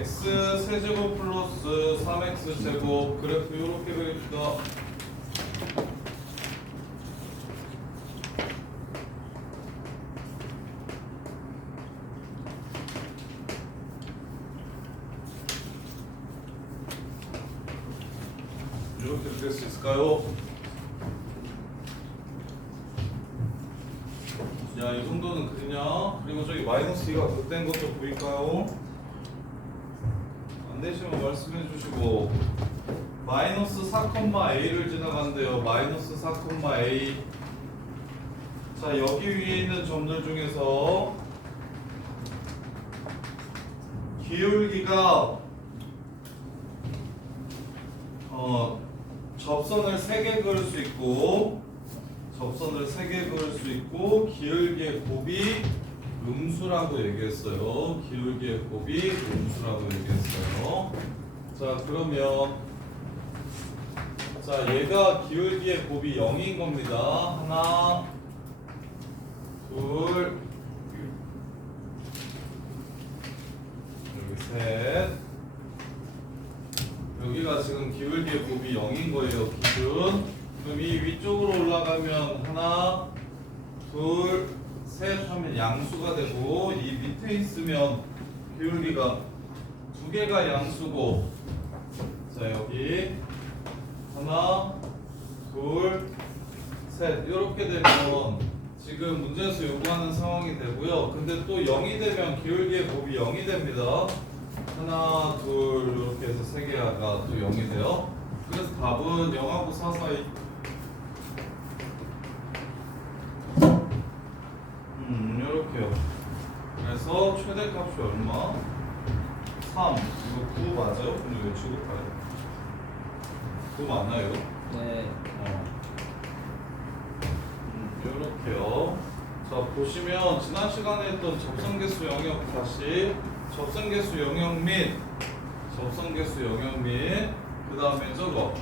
x 세제곱 플러스 3x 제곱 그래프 이렇게 그립시다. 이렇게 될 수 있을까요? 야, 이 정도는 그리냐? 그리고 저기 마이너스 2가 극된 것도 보일까요? 안 되시면 말씀해 주시고 마이너스 4,a를 지나간대요. 마이너스 4,a. 자, 여기 위에 있는 점들 중에서 기울기가 접선을 3개 그을 수 있고 기울기의 곱이 음수라고 얘기했어요. 기울기의 곱이 음수라고 얘기했어요. 자, 그러면 자, 얘가 기울기의 곱이 0인 겁니다. 하나, 둘, 여기 셋. 여기가 지금 기울기의 곱이 0인 거예요. 기준. 그럼 이 위쪽으로 올라가면 하나, 둘, 셋 하면 양수가 되고 이 밑에 있으면 기울기가 2개가 양수고 자, 여기 하나, 둘, 셋 이렇게 되면 지금 문제에서 요구하는 상황이 되고요. 근데 또 0이 되면 기울기의 곱이 0이 됩니다. 하나, 둘 이렇게 해서 3개가 또 0이 돼요. 그래서 답은 0하고 4 사이. 이렇게요. 그래서 최대값이 얼마? 3. 이거 9 맞아요? 근데 왜 취급해요? 9 맞나요? 네. 이렇게요. 자, 보시면 지난 시간에 했던 접선계수 영역 다시 접선계수 영역 및 그 다음에 저거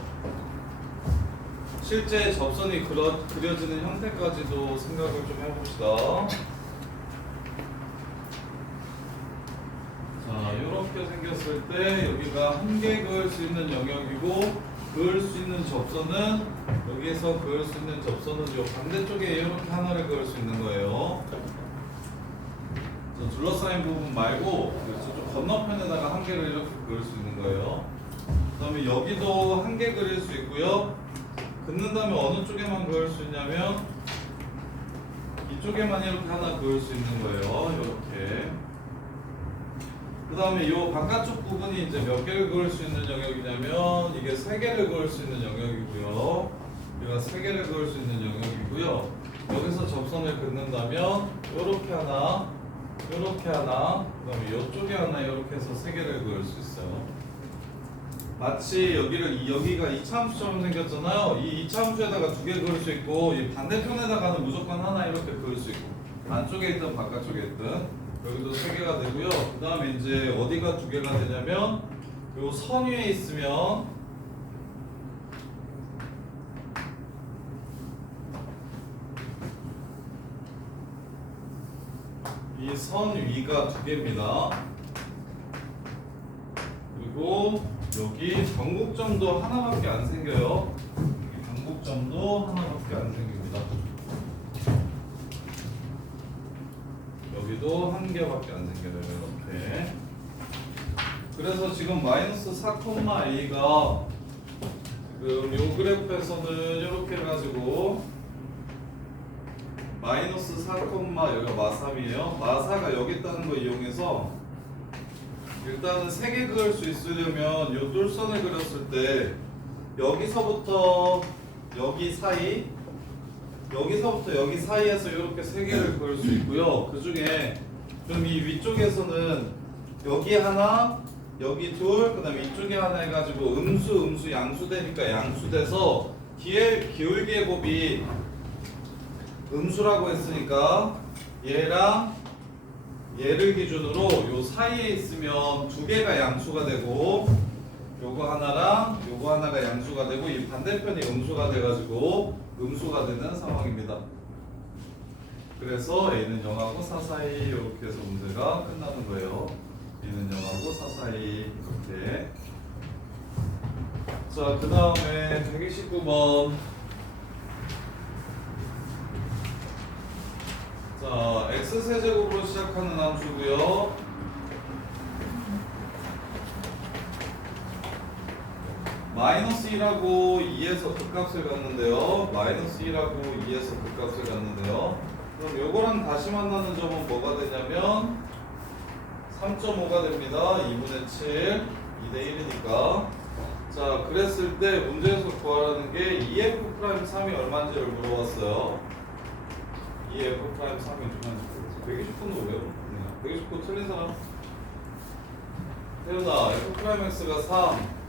실제 접선이 그려지는 형태까지도 생각을 좀 해봅시다. 자, 이렇게 생겼을 때 여기가 한 개 그을 수 있는 영역이고 그을 수 있는 접선은 여기에서 그을 수 있는 접선은 이 반대쪽에 이렇게 하나를 그을 수 있는 거예요. 저 둘러싸인 부분 말고 저쪽 건너편에다가 한 개를 이렇게 그을 수 있는 거예요. 그 다음에 여기도 한 개 그릴 수 있고요. 긋는다면 어느 쪽에만 그을 수 있냐면 이쪽에만 이렇게 하나 그을 수 있는 거예요. 이렇게. 그 다음에 이 바깥쪽 부분이 이제 몇 개를 그을 수 있는 영역이냐면 이게 3개를 그을 수 있는 영역이고요. 얘가 3개를 그을 수 있는 영역이고요. 여기서 접선을 긋는다면 이렇게 하나, 이렇게 하나, 그 다음에 이쪽에 하나 이렇게 해서 3개를 그을 수 있어요. 마치 여기가 이차함수처럼 생겼잖아요. 이 이차함수에다가 2개 그을 수 있고 이 반대편에다가는 무조건 하나 이렇게 그을 수 있고 안쪽에 있든 바깥쪽에 있든 여기도 3개가 되고요. 그 다음에 이제 어디가 2개가 되냐면 요 선 위에 있으면 이 선 위가 2개입니다. 그리고 여기 변곡점도 하나밖에 안 생겨요. 여기 변곡점도 하나밖에 안 생깁니다. 여기도 한 개밖에 안 생겨요. 이렇게. 그래서 지금 마이너스 4,a가 지금 요 그래프에서는 이렇게 해가지고 마이너스 4, 여기가 마삼이에요. 마사가 여기 있다는 거 이용해서 일단은 3개 그을 수 있으려면 요 똘선을 그렸을 때 여기서부터 여기 사이 여기서부터 여기 사이에서 이렇게 3개를 그을 수 있고요. 그 중에 그럼 이 위쪽에서는 여기 하나, 여기 둘, 그 다음에 이쪽에 하나 해가지고 음수, 양수 되니까 양수 돼서 기울기의 곱이 음수라고 했으니까 얘랑 얘를 기준으로 요 사이에 있으면 2개가 양수가 되고 요거 하나랑 요거 하나가 양수가 되고 이 반대편이 음수가 돼가지고 음수가 되는 상황입니다. 그래서 A는 0하고 4 사이 이렇게 해서 문제가 끝나는 거예요. B는 0하고 4 사이 이렇게. 자, 그 다음에 129번. 자, x세제곱으로 시작하는 함수고요. 마이너스 1하고 2에서 극값을 갖는데요. 마이너스 1하고 2에서 극값을 갖는데요. 그럼 요거랑 다시 만나는 점은 뭐가 되냐면 3.5가 됩니다. 2분의 7, 2대 1이니까. 자, 그랬을 때 문제에서 구하라는 게 2f'3이 얼마인지를 물어봤어요. 2f'3이 얼마인지 모르겠어. 129는 왜요? 129 틀린 사람? 태훈아, f'x가 3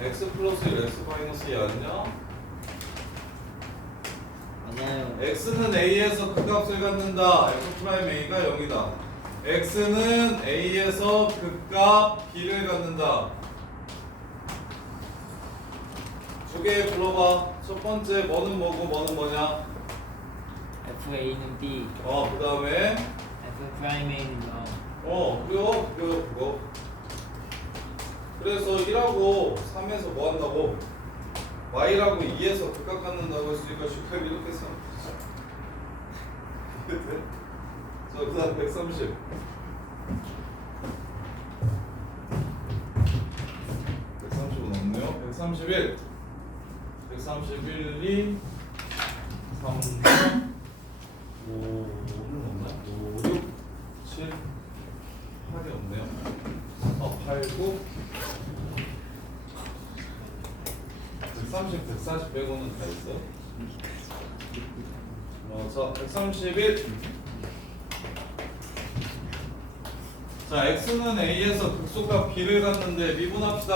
x 플러스 1, x 마이너스 2 아니냐? 맞아요. x는 a에서 극값을 갖는다. f'a가 0이다. x는 a에서 극값 b를 갖는다. 두 개 불러봐. 첫 번째 뭐는 뭐고 뭐는 뭐냐? FA는 B, 그 다음에 F'A는 0. 그거. 그래서 1하고 3에서 뭐 한다고? y라고 2에서 극값 갖는다고 했으니까 쉽게 이렇게 써. 자, 그 다음 130. 130은 없네요. 131. 131이 3, 4, 5는 없나? 5, 6, 7, 8이 없네요. 8, 9. 130, 140 빼고는 다 있어. 자, 131. 자, x는 a에서 극소값 b를 갖는데 미분합시다.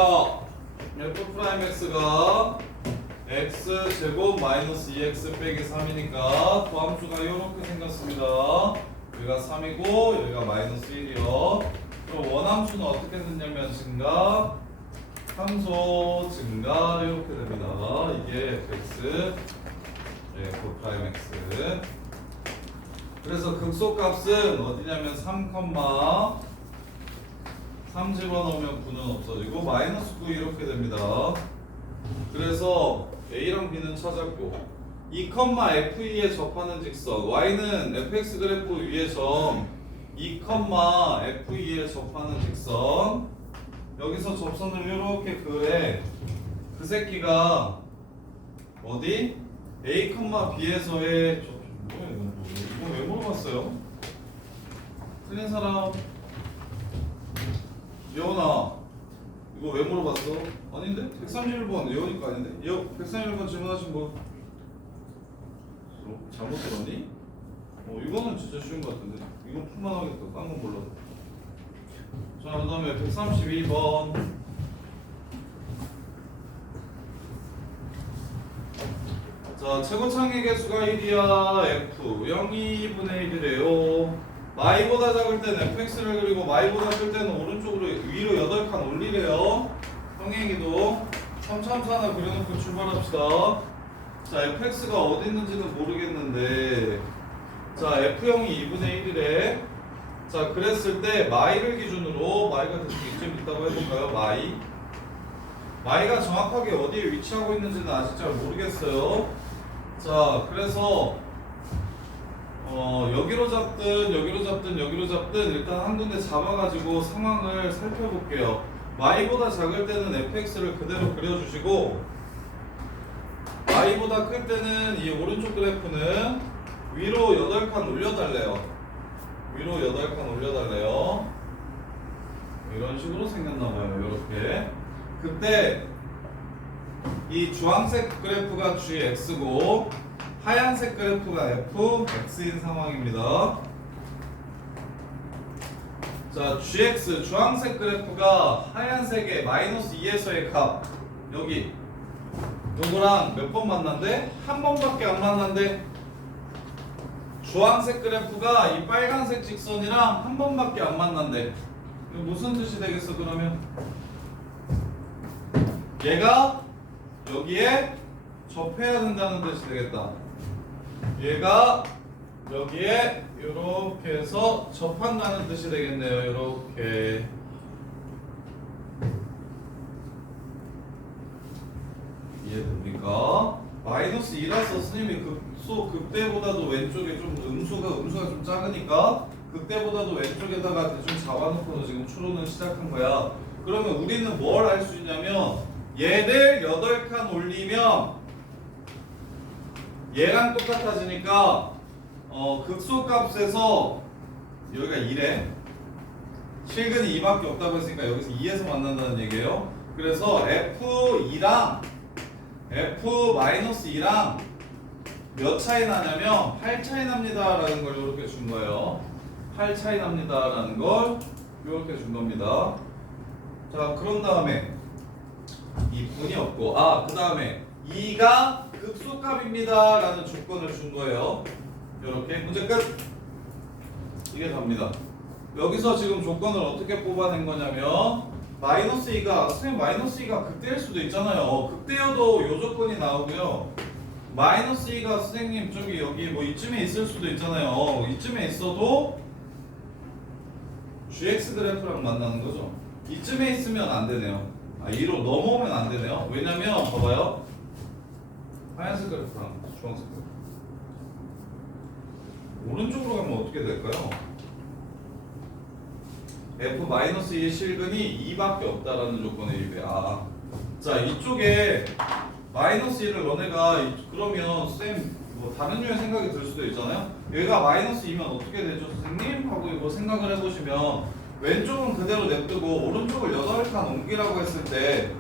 f'x가 x 제곱 마이너스 2x 빼기 3이니까 도함수가 이렇게 생겼습니다. 여기가 3이고 여기가 마이너스 1이요. 그럼 원함수는 어떻게 됐냐면 증가, 함수 증가 이렇게 됩니다. 이게 fx, f'x. 그래서 극소값은 어디냐면 3 집어넣으면 9는 없어지고 마이너스 9 이렇게 됩니다. 그래서 A랑 B는 찾았고 2,FE에 접하는 직선 Y는 fx 그래프 위의 점 2,FE에 접하는 직선 여기서 접선을 이렇게 그래. 그 새끼가 어디? A, B에서의 이거 왜 물어봤어요? 틀린 사람 예원아 이거 왜 물어봤어? 아닌데? 131번 예원이가 아닌데? 131번 질문하신 분 잘못 들었니? 이거는 진짜 쉬운 것 같은데 이건 풀만하겠다. 딴 건 몰라도. 자, 그 다음에 132번 자, 최고창의 개수가 1이야. F 0이 2분의 1이래요. 마이보다 작을 때는 fx를 그리고 마이보다 클 때는 오른쪽으로 위로 8칸 올리래요. 평행이도 3차함수 하나 그려놓고 출발합시다. 자, fx가 어디 있는지는 모르겠는데 자, f0이 2분의 1이래. 자, 그랬을 때 마이를 기준으로 마이가 이쯤 있다고 해볼까요? 마이가 정확하게 어디에 위치하고 있는지는 아직 잘 모르겠어요. 자, 그래서 여기로 잡든 여기로 잡든 일단 한 군데 잡아가지고 상황을 살펴볼게요. y보다 작을 때는 fx를 그대로 그려주시고 y보다 클 때는 이 오른쪽 그래프는 위로 8칸 올려달래요. 위로 8칸 올려달래요. 이런 식으로 생겼나봐요. 이렇게. 그때 이 주황색 그래프가 gx고 하얀색 그래프가 fx인 상황입니다. 자, gx 주황색 그래프가 하얀색의 마이너스 2에서의 값 여기 요거랑 몇 번 만난대? 한 번밖에 안 만난대. 주황색 그래프가 이 빨간색 직선이랑 한 번밖에 안 만난대. 이거 무슨 뜻이 되겠어 그러면? 얘가 여기에 접해야 된다는 뜻이 되겠다. 얘가 여기에 이렇게 해서 접한다는 뜻이 되겠네요. 이렇게. 이해됩니까? 마이너스 2라서 스님이 극대보다도 왼쪽에 좀 음수가 좀 작으니까 극대보다도 왼쪽에다가 대충 잡아놓고는 지금 추론을 시작한 거야. 그러면 우리는 뭘 할 수 있냐면 얘를 8칸 올리면 얘랑 똑같아지니까 극소값에서 여기가 2래 실근이 2밖에 없다고 했으니까 여기서 2에서 만난다는 얘기예요. 그래서 F2랑 F-2랑 몇 차이 나냐면 8 차이 납니다 라는 걸 이렇게 준 거예요. 8 차이 납니다 라는 걸 이렇게 준 겁니다. 자, 그런 다음에 이 분이 없고 그 다음에 2가 극소값입니다 라는 조건을 준 거예요. 이렇게 문제 끝. 이게 답니다. 여기서 지금 조건을 어떻게 뽑아낸 거냐면 마이너스 2가 선생님 마이너스 2가 극대일 수도 있잖아요. 극대여도 요 조건이 나오고요. 마이너스 2가 선생님 저기 여기 뭐 이쯤에 있을 수도 있잖아요. 이쯤에 있어도 GX 그래프랑 만나는 거죠. 이쯤에 있으면 안 되네요. 2로 넘어오면 안 되네요. 왜냐면 봐봐요. 하얀색 그래프랑 주황색 그래프. 오른쪽으로 가면 어떻게 될까요? F-2의 실근이 2밖에 없다라는 조건에 일배. 자, 이쪽에 마이너스 1을 너네가 그러면 쌤 뭐 다른 류의 생각이 들 수도 있잖아요. 얘가 마이너스 2면 어떻게 되죠, 선생님? 하고 이거 생각을 해보시면 왼쪽은 그대로 냅두고 오른쪽을 8칸 옮기라고 했을 때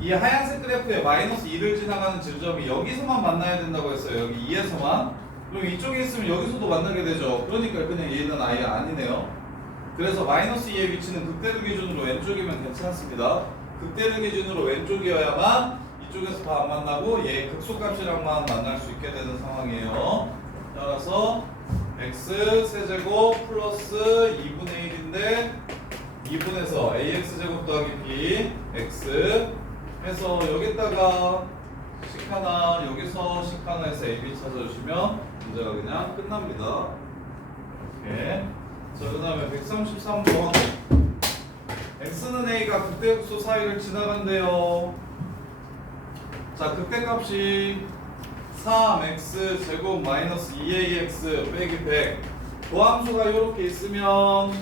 이 하얀색 그래프에 마이너스 2를 지나가는 지점이 여기서만 만나야 된다고 했어요. 여기 2에서만. 그럼 이쪽에 있으면 여기서도 만나게 되죠. 그러니까 그냥 얘는 아예 아니네요. 그래서 마이너스 2의 위치는 극대를 기준으로 왼쪽이면 괜찮습니다. 극대를 기준으로 왼쪽이어야만 이쪽에서 다 안 만나고 얘 극소값이랑만 만날 수 있게 되는 상황이에요. 따라서 x 세제곱 플러스 2분의 1인데 2분에서 ax제곱 더하기 b x 해서 여기다가 식 하나 여기서 식 하나 해서 ab 찾아주시면 문제가 그냥 끝납니다. 이렇게. 자, 그 다음에 133번 x는 a가 극대역수 사이를 지나간대요. 자, 극대값이 3x 제곱 마이너스 2ax 빼기 100 도함수가 이렇게 있으면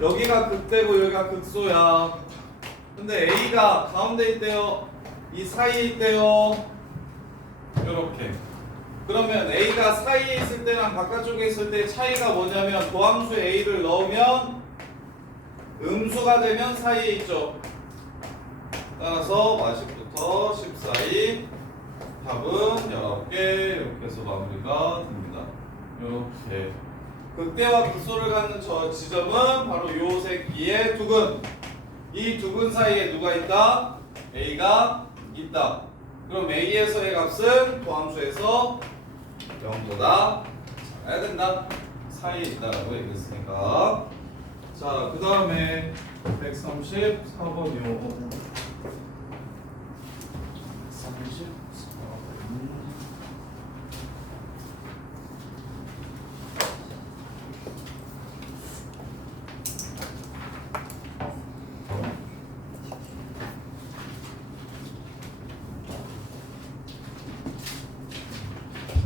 여기가 극대고 여기가 극소야. 근데 a가 가운데 있대요. 이 사이에 있대요. 이렇게. 그러면 a가 사이에 있을 때랑 바깥쪽에 있을 때 차이가 뭐냐면 도함수에 a를 넣으면 음수가 되면 사이에 있죠. 따라서 마식부터 14이 답은 19개 이렇게 해서 마무리가 됩니다. 이렇게 극대와 극소를 갖는 저 지점은 바로 요 새끼의 두근. 이 두근 사이에 누가 있다? a가 있다. 그럼 a에서의 값은 도함수에서 0보다 작아야 된다. 사이에 있다라고 얘기했으니까. 자, 그 다음에 134번이요. 34번.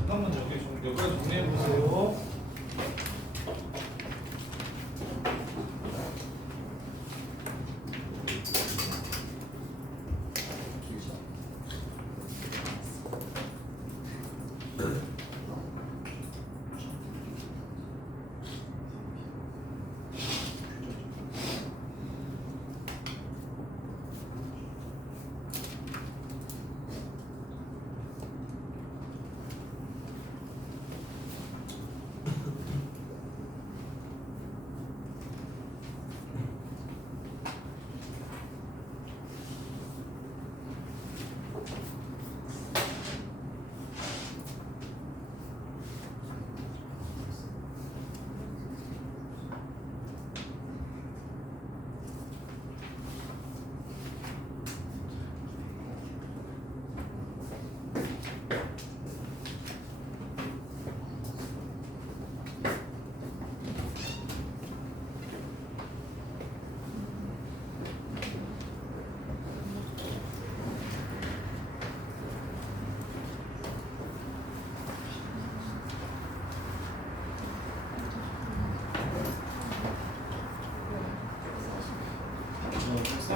잠깐만 여기 정리해 보세요.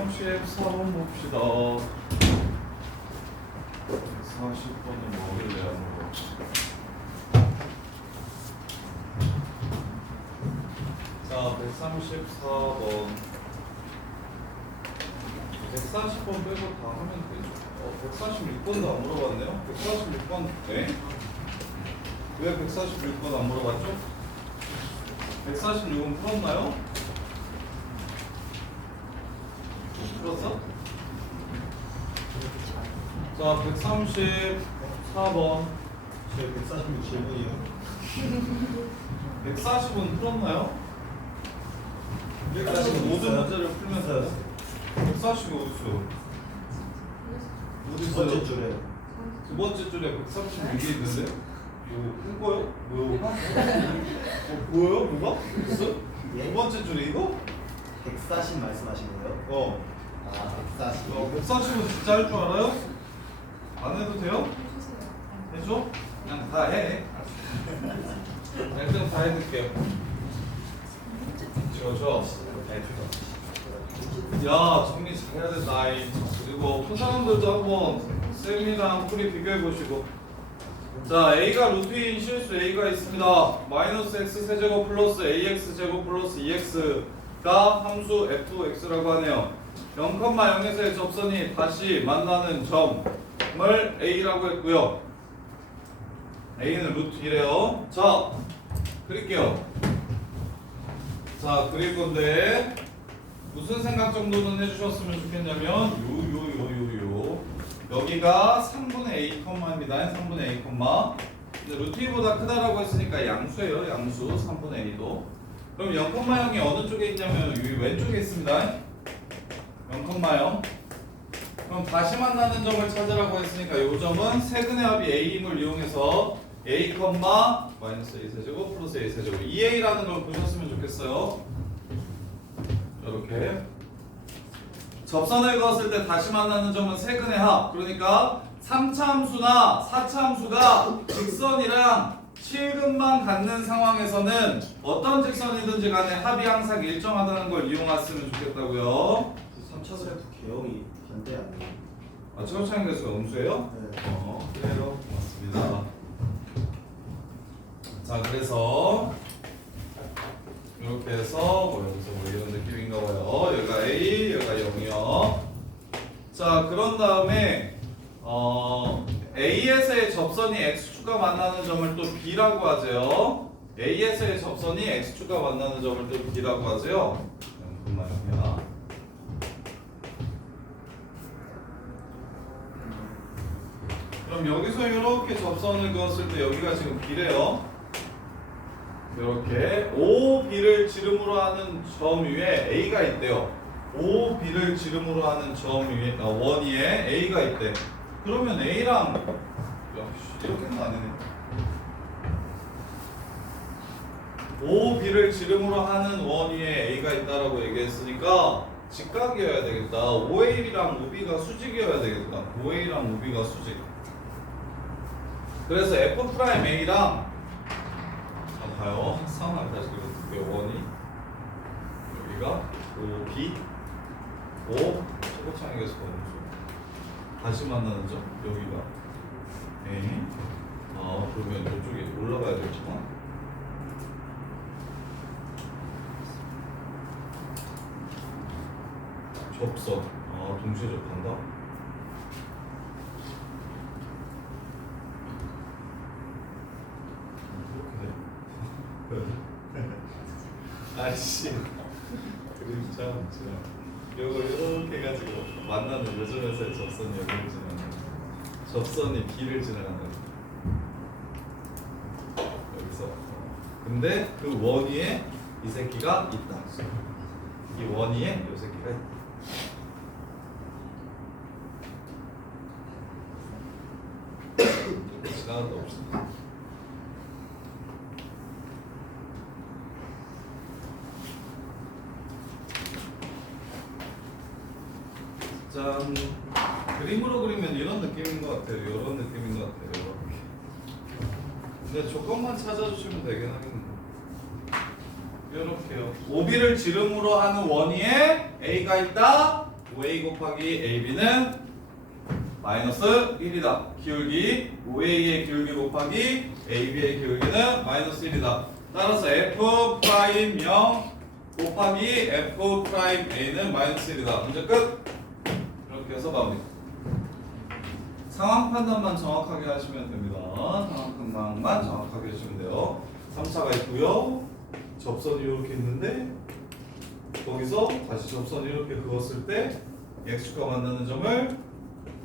134번 봅시다. 140번은 뭐길래 안 먹어? 자, 134번. 140번 빼고 다 하면 되죠. 146번도 안 물어봤네요. 146번, 네? 왜 146번 안 물어봤죠? 146은 풀었나요? 풀었어? 자, 134번. 제 146 질문이요. 140은 풀었나요? 140은 모든 문제를 풀면서 140이 어딨어요? 두 번째 줄에 두 번째 줄에 136이 있는데? 이거 거요? 뭐가? 뭐예요? 뭐가? 있어? 두 번째 줄에 이거? 140 말씀하신 거예요? 어. 아, 140. 140은 진짜 할 줄 알아요? 안 해도 돼요? 해줘? 그냥 다 해. 일단 다 해드릴게요. 지워줘. 야, 정리 잘해야 된다. 그리고 큰 사람들도 한번 쌤이랑 풀이 비교해 보시고. 자, A가 루트인 실수 A가 있습니다. 마이너스 x 세제곱 플러스 ax 제곱 플러스 2x가 함수 fx라고 하네요. 0,0에서의 접선이 다시 만나는 점을 A라고 했고요. A는 루트 1이에요. 자, 그릴게요. 자, 그릴 건데 무슨 생각 정도는 해주셨으면 좋겠냐면 요 여기가 3분의 a 컴마입니다. 3분의 a 컴마. 근데 루트 2보다 크다라고 했으니까 양수예요. 양수 3분의 a도. 그럼 0,0이 어느 쪽에 있냐면 여기 왼쪽에 있습니다. 0,0. 그럼 다시 만나는 점을 찾으라고 했으니까 이 점은 세근의 합이 a임을 이용해서 a, 마이너스 a 세제곱 플러스 a 세제곱 2a라는 걸 보셨으면 좋겠어요. 이렇게 접선을 그었을 때 다시 만나는 점은 세근의 합. 그러니까 3차 함수나 4차 함수가 직선이랑 실근만 갖는 상황에서는 어떤 직선이든지 간에 합이 항상 일정하다는 걸 이용했으면 좋겠다고요. 3차 그래프 개형이 반대 아니에요? 아, 최고차이 개수가 음수예요? 네. 그래요. 맞습니다. 자, 그래서 이렇게 해서 여기서 이런 느낌인가 봐요. 여기가 A, 여기가 0이요. 자, 그런 다음에 A에서의 접선이 X축과 만나는 점을 또 B라고 하죠. A에서의 접선이 X축과 만나는 점을 또 B라고 하죠. 잠깐만요. 그럼 여기서 이렇게 접선을 그었을 때 여기가 지금 B래요. 이렇게 OB를 지름으로 하는 점 위에 A가 있대요. OB를 지름으로 하는 점 위에 원 위에 A가 있대. 그러면 A랑 이렇게는 아니네. OB를 지름으로 하는 원 위에 A가 있다라고 얘기했으니까 직각이어야 되겠다. OA랑 OB가 수직이어야 되겠다. OA랑 OB가 수직. 그래서 F'A랑 봐요. 상황을 다시 그려볼게요. 원이 여기가 OB 최고창의 개수가 음수. 다시 만나는 점 여기가 A. 그러면 이쪽에 올라가야 되겠구나. 접선. 동시에 접한다. 아씨 그림 참 요거 이렇게 해가지고 만나는 요즘에서의 접선이 여기를 지나가는 접선이 B를 지나가는 여기서 근데 그 원위에 이 새끼가 있다. 이 원위에 이 새끼가 있다. 이렇게 지나간다 없습니다. 짠. 그림으로 그리면 이런 느낌인 것 같아요. 이런 느낌인 것 같아요. 이렇게. 근데 조건만 찾아주시면 되긴 하겠네요. 이렇게요. OB를 지름으로 하는 원위에 A가 있다. 5a 곱하기 ab는 마이너스 1이다. 기울기 5a의 기울기 곱하기 ab의 기울기는 마이너스 1이다. 따라서 f 프라임 0 곱하기 f 프라임 a는 마이너스 1이다. 문제 끝. 이렇게 해서 마무리. 상황 판단만 정확하게 하시면 됩니다. 상황 판단만 정확하게 해주시면 돼요. 3차가 있고요. 접선이 이렇게 있는데 거기서 다시 접선이 이렇게 그었을 때 x축과 만나는 점을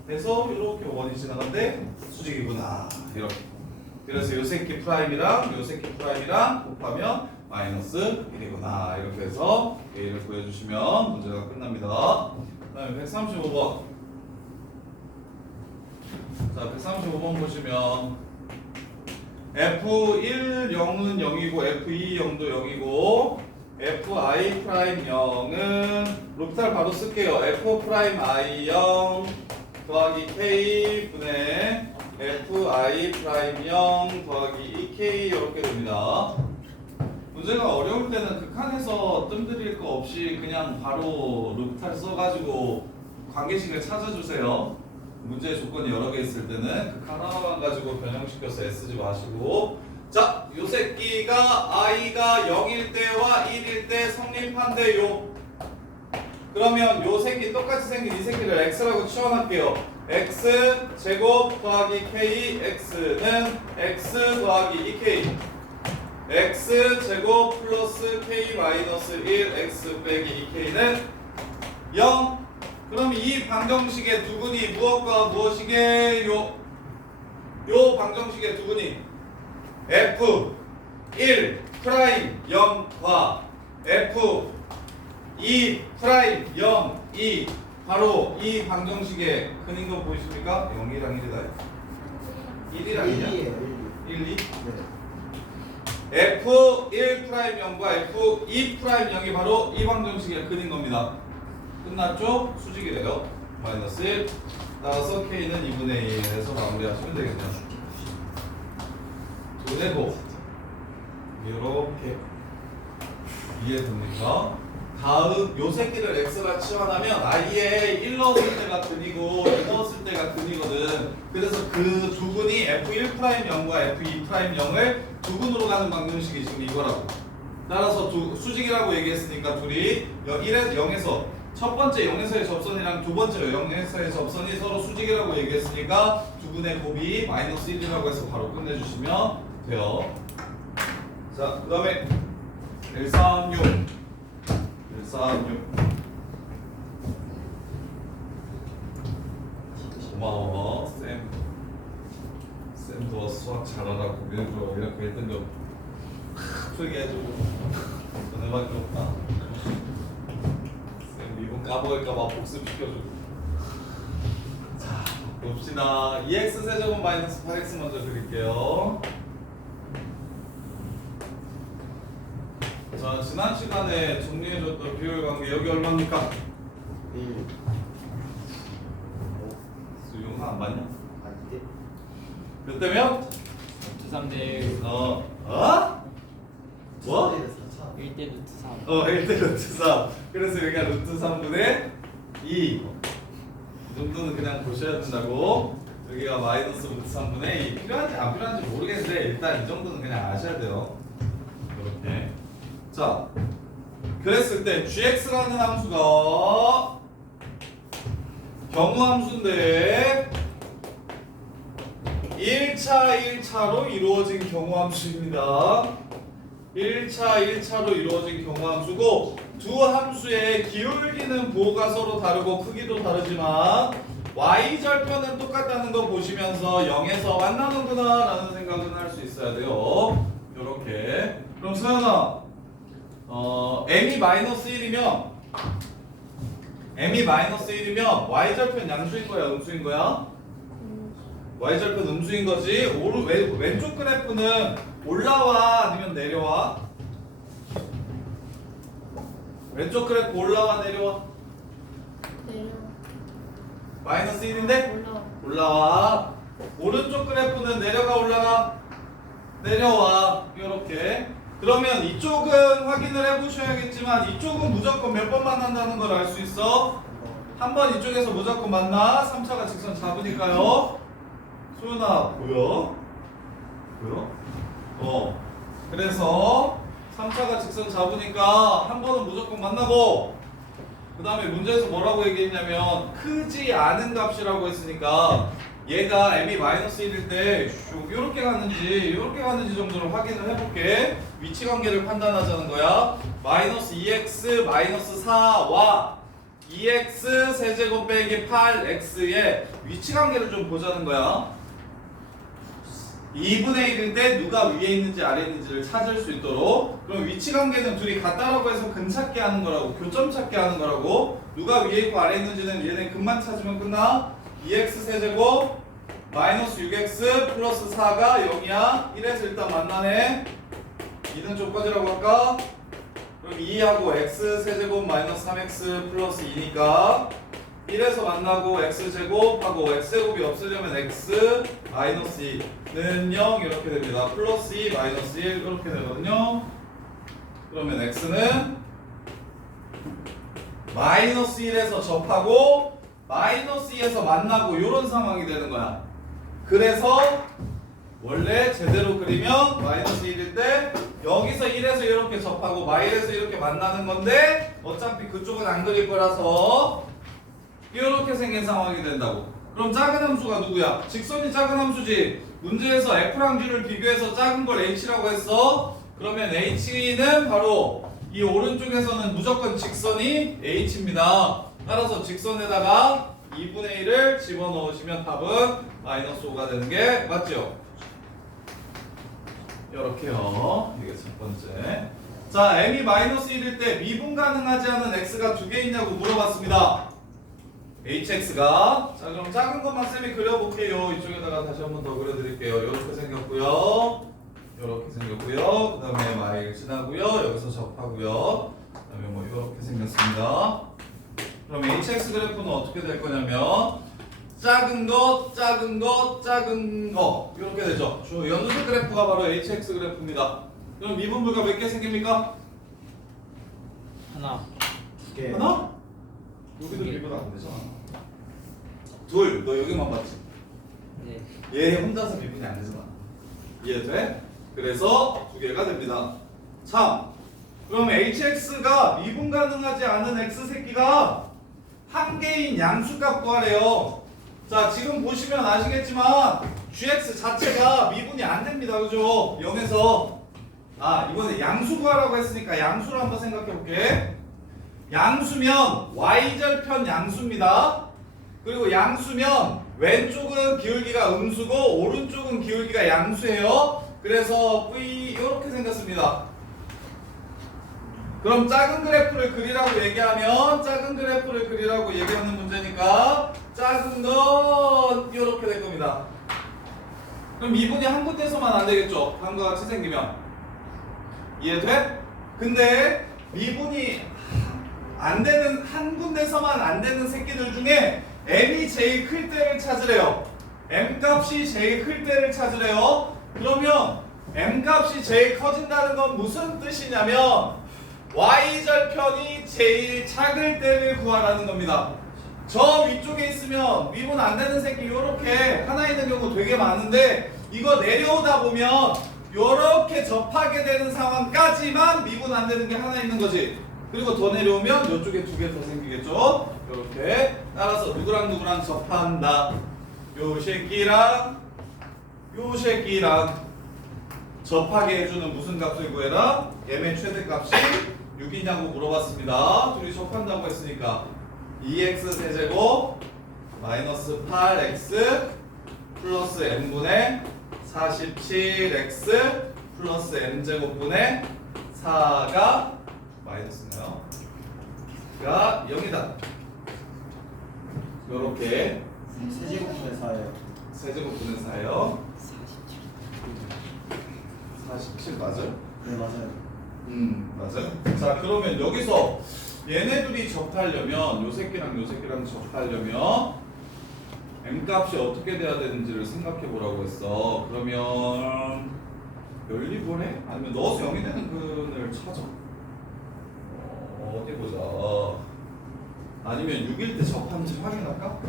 해서 이렇게 원이 지나간데 수직이구나. 이렇게. 그래서 요 새끼 프라임이랑 요 새끼 프라임이랑 곱하면 마이너스 1이구나. 이렇게 해서 a를 구해주시면 문제가 끝납니다. 그 다음에 135번. 자, 135번 보시면 F1 0은 0이고 F2 0도 0이고 Fi 프라임 0은 루프탈 바로 쓸게요. F 프라임 I 0 더하기 K 분의 Fi 프라임 0 더하기 2K 이렇게 됩니다. 문제가 어려울 때는 극한에서 뜸들일 거 없이 그냥 바로 루프탈 써가지고 관계식을 찾아주세요. 문제의 조건이 여러 개 있을 때는 극한 하나만 가지고 변형시켜서 애쓰지 마시고. 자, 요 새끼가 i가 0일 때와 1일 때 성립한대요. 그러면 요 새끼 똑같이 생긴 이 새끼를 x라고 치환할게요. x 제곱 더하기 k x는 x 더하기 2k x 제곱 플러스 k 마이너스 1 x 빼기 2k는 0. 그럼 이 방정식의 두근이 무엇과 무엇이게요? 요 방정식의 두근이 f1 프라임 0과 f2 프라임 0 2 바로 이 방정식의 근인 거 보이십니까? 0이랑 1이다. 1이랑 2냐? 1, 2? 네. f1 프라임 0과 f2 프라임 0이 바로 이 방정식의 근인 겁니다. 끝났죠? 수직이래요. 마이너스 1. 따라서 k는 2분의 1에서 마무리하시면 되겠네요. 되고 이렇게 이해됩니까? 다음 요 새끼를 x가 치환하면 i에 1 넣었을 때가 근이고 2 넣었을 때가 근이거든. 그래서 그 두근이 f1 프라임 0과 f2 프라임 0을 두근으로 가는 방정식이 지금 이거라고. 따라서 수직이라고 얘기했으니까 둘이 1에서 0에서 첫 번째 0에서의 접선이랑 두 번째 0에서의 접선이 서로 수직이라고 얘기했으니까 두근의 곱이 마이너스 1이라고 해서 바로 끝내주시면 돼요. 자, 그 다음에 136 고마워. 쌤도 수학 잘하라고 일부러 이렇게 1등급 크게 해주고 너네밖에 없다. 이분 까먹을까봐 복습시켜주고. 자, 봅시다. 2x 세제곱 마이너스 8x 먼저 드릴게요. 자, 지난 시간에 정리해줬던 비율 관계 여기 얼마입니까? 1 수용 안 봤냐? 아닌데? 몇 대면? 2,3대 1 뭐? 1대 루트 3 1대 루트 3. 그래서 여기가 루트 3분의 2. 이 정도는 그냥 보셔야 된다고. 여기가 마이너스 루트 3분의 2. 필요한지 안 필요한지 모르겠는데 일단 이 정도는 그냥 아셔야 돼요. 이렇게. 자, 그랬을 때 gx라는 함수가 경우함수인데 1차 이루어진 경우함수입니다. 1차 이루어진 경우함수고 두 함수의 기울기는 부호가 서로 다르고 크기도 다르지만 y절편은 똑같다는 거 보시면서 0에서 만나는구나 라는 생각은 할 수 있어야 돼요. 요렇게. 그럼 서연아, m이 마이너스 1이면 y절편 양수인 거야 음수인 거야? y절편 음수인 거지. 왼쪽 그래프는 올라와 아니면 내려와? 왼쪽 그래프 올라와 내려와? 내려 마이너스 1인데? 올라와. 올라와. 오른쪽 그래프는 내려가 올라가? 내려와. 이렇게. 그러면 이쪽은 확인을 해보셔야겠지만 이쪽은 무조건 몇 번 만난다는 걸 알 수 있어? 한 번 이쪽에서 무조건 만나. 3차가 직선 잡으니까요. 소연아 보여? 보여? 그래서 3차가 직선 잡으니까 한 번은 무조건 만나고, 그 다음에 문제에서 뭐라고 얘기했냐면 크지 않은 값이라고 했으니까 얘가 m이 -1일 때 이렇게 가는지 정도를 확인을 해볼게. 위치 관계를 판단하자는 거야. -2x -4와 2x 세제곱 빼기 8x의 위치 관계를 좀 보자는 거야. 2분의 1일 때 누가 위에 있는지 아래에 있는지를 찾을 수 있도록. 그럼 위치 관계는 둘이 같다라고 해서 근 찾기 하는 거라고, 교점 찾기 하는 거라고. 누가 위에 있고 아래에 있는지는 얘네 근만 찾으면 끝나. 2x 세제곱 -6x 플러스 4가 0이야. 1에서 일단 만나네. 2는 좀 꺼지라고 할까? 그럼 2하고 x 세제곱 -3x 플러스 2니까 1에서 만나고 x제곱하고 x제곱이 없으려면 x 마이너스 2는 0 이렇게 됩니다. 플러스 2 마이너스 1 이렇게 되거든요. 그러면 x는 마이너스 1에서 접하고 마이너스 2에서 만나고 이런 상황이 되는 거야. 그래서 원래 제대로 그리면 마이너스 1일 때 여기서 1에서 이렇게 접하고 마이너스 이렇게 만나는 건데 어차피 그쪽은 안 그릴 거라서 이렇게 생긴 상황이 된다고. 그럼 작은 함수가 누구야? 직선이 작은 함수지. 문제에서 f랑 g를 비교해서 작은 걸 h라고 했어. 그러면 h는 바로 이 오른쪽에서는 무조건 직선이 h입니다. 따라서 직선에다가 2분의 1을 집어넣으시면 답은 -5가 되는 게 맞죠? 이렇게요. 이게 첫 번째. 자, m이 -1일 때 미분 가능하지 않은 x가 두 개 있냐고 물어봤습니다. hx가. 자, 그럼 작은 것만 쌤이 그려볼게요. 이쪽에다가 다시 한 번 더 그려드릴게요. 이렇게 생겼고요. 이렇게 생겼고요. 그 다음에 마일 지나고요. 여기서 접하고요. 그 다음에 뭐 이렇게 생겼습니다. 그럼 hx 그래프는 어떻게 될 거냐면 작은 것, 작은 것, 작은 거 이렇게 되죠. 연두색 그래프가 바로 hx 그래프입니다. 그럼 미분불가 몇 개 생깁니까? 하나. 두 개. 하나? 여기도 미분 안 되잖아. 둘, 너 여기만 봤지? 네. 얘 혼자서 미분이 안 되잖아. 이해돼? 그래서 두 개가 됩니다. 참, 그럼 hx가 미분 가능하지 않은 x 새끼가 한 개인 양수값 구하래요. 자, 지금 보시면 아시겠지만 gx 자체가 미분이 안 됩니다. 그죠? 0에서. 이번에 양수 구하라고 했으니까 양수를 한번 생각해 볼게. 양수면 y절편 양수입니다. 그리고 양수면 왼쪽은 기울기가 음수고 오른쪽은 기울기가 양수예요. 그래서 V 이렇게 생겼습니다. 그럼 작은 그래프를 그리라고 얘기하는 문제니까 작은 건 이렇게 될 겁니다. 그럼 미분이 한 군데서만 안 되겠죠? 다음과 같이 생기면. 이해돼? 근데 미분이 안 되는, 한 군데서만 안 되는 새끼들 중에 m이 제일 클 때를 찾으래요. m 값이 제일 클 때를 찾으래요. 그러면 m 값이 제일 커진다는 건 무슨 뜻이냐면 y절편이 제일 작을 때를 구하라는 겁니다. 저 위쪽에 있으면 미분 안 되는 새끼 요렇게 하나 있는 경우 되게 많은데 이거 내려오다 보면 요렇게 접하게 되는 상황까지만 미분 안 되는 게 하나 있는 거지. 그리고 더 내려오면 이쪽에 두 개 더 생기겠죠. 요렇게 따라서 누구랑 누구랑 접한다. 요 새끼랑 요 새끼랑 접하게 해주는 무슨 값을 구해라? m의 최대값이 6이냐고 물어봤습니다. 둘이 접한다고 했으니까 2x 세제곱 마이너스 8x 플러스 m분의 47x 플러스 m제곱분의 4가 마이너스인가요? 가 0이다. 요렇게 세제곱분의 4예요. 세제곱분의 4예요. 47. 47 맞아요? 네, 맞아요. 맞아요. 자, 그러면 여기서 얘네들이 접하려면 요 새끼랑 접하려면 m 값이 어떻게 돼야 되는지를 생각해 보라고 했어. 그러면 연립을 해? 아니면 넣어서 0이 되는 근을 찾아. 어디 보자. 아니면 6일 때 접하는지 확인할까?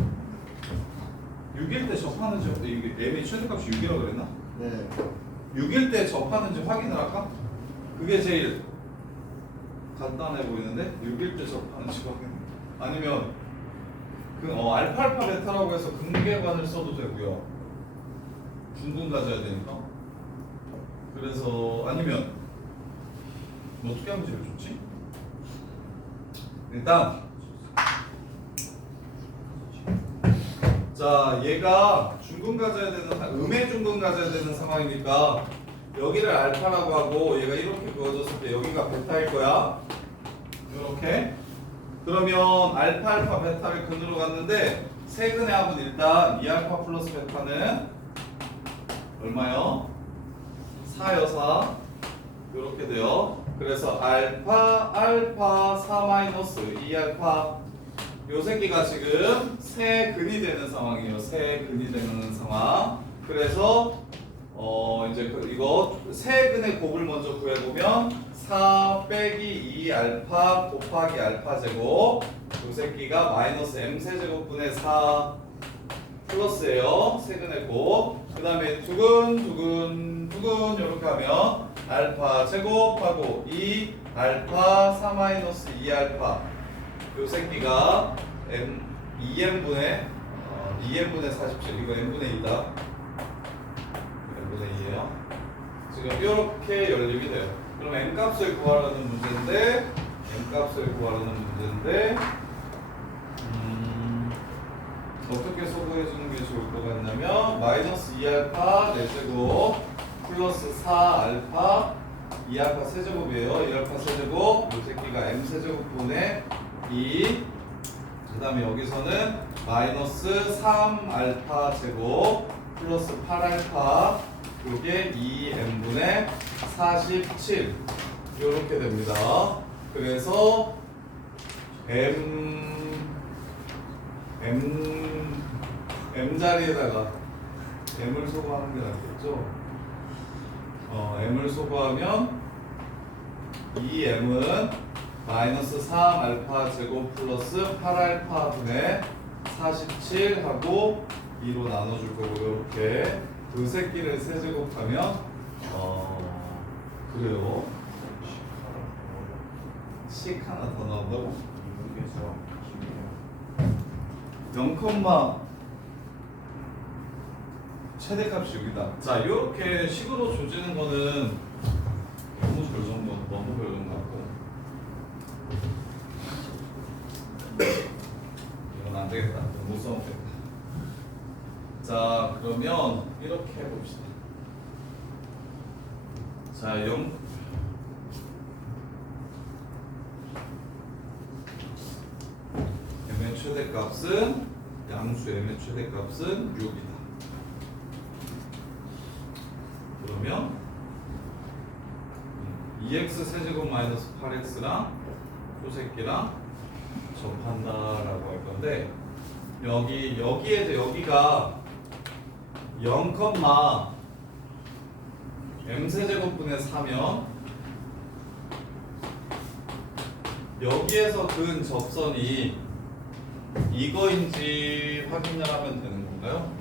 6일 때 접하는지 이게 m의 최대값이 6이라고 그랬나? 네. 6일 때 접하는지 확인을 할까? 그게 제일 간단해 보이는데 6일 때 접하는지 확인. 아니면 알파 베타라고 해서 근계관을 써도 되고요. 중근 가져야 되니까. 그래서 아니면 어떻게 하면 제일 좋지? 일단 자 얘가 중근 가져야 되는 음의 중근 가져야 되는 상황이니까 여기를 알파라고 하고 얘가 이렇게 그어졌을 때 여기가 베타일 거야. 이렇게. 그러면 알파 베타를 근으로 갔는데 세근의 합은 일단 2알파 플러스 베타는 얼마요? 4요 4. 이렇게 돼요. 그래서 알파 4 마이너스 2알파 요 새끼가 지금 세근이 되는 상황이에요. 세근이 되는 상황. 그래서 이제 이거 세근의 곱을 먼저 구해보면 4 빼기 2알파 곱하기 알파 제곱 요 새끼가 마이너스 m 세제곱분의 4 플러스예요. 세근의 곱. 그 다음에 두근 이렇게 하면 알파 제곱하고 2 알파 4 마이너스 2알파 요 새끼가2n분의 47 이거 n분의 2다. n분의 2예요. 지금 이렇게 연립이 돼요. 그럼 n값을 구하라는 문제인데 어떻게 소구해 주는 게 좋을 것 같냐면 마이너스 2알파 4제곱 플러스 4알파 2알파 세제곱이에요. 2알파 세제곱 이 새끼가 m 세제곱분의 2. 그 다음에 여기서는 마이너스 3알파 제곱 플러스 8알파 요게 2m분의 47 요렇게 됩니다. 그래서 m 자리에다가 m을 소거하는 게 낫겠죠. m을 소거하면 2m은 마이너스 3알파 제곱 플러스 8알파 분의 47 하고 2로 나눠줄 거고 이렇게 그 새끼를 세제곱하면 그래요. 식 하나 더 나온다고? 0, 최대값이 6이다. 자, 이렇게 식으로 조지는 거는 너무 별론 것 같고 이건 안 되겠다. 못 써먹겠다. 자, 그러면 이렇게 해봅시다. 자, m의 최대값은 양수 m의 최대값은 6이다. 그러면 2x 세제곱 마이너스 8x랑 표새끼랑 접한다라고 할 건데 여기에 여기가 0, m 세제곱분의 4면 여기에서 그은 접선이 이거인지 확인을 하면 되는 건가요?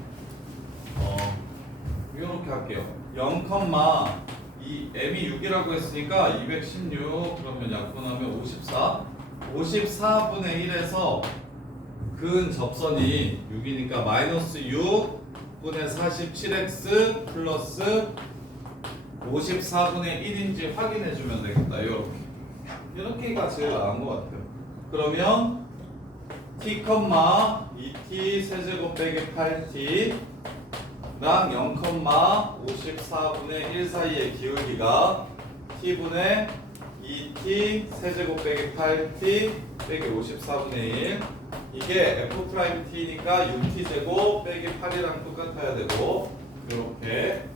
이렇게 할게요. 0, 이 m이 6이라고 했으니까 216 그러면 약분하면 54 54분의 1에서 그은 접선이 6이니까 마이너스 6분의 47x 플러스 54분의 1인지 확인해 주면 되겠다. 이렇게가 제일 나은 것 같아요. 그러면 t, 2t 세제곱 빼기 8t 랑 0, 54분의 1 사이의 기울기가 t분의 2t 세제곱 빼기 8t 빼기 54분의 1 이게 f't니까 6t 제곱 빼기 8이랑 똑같아야 되고 이렇게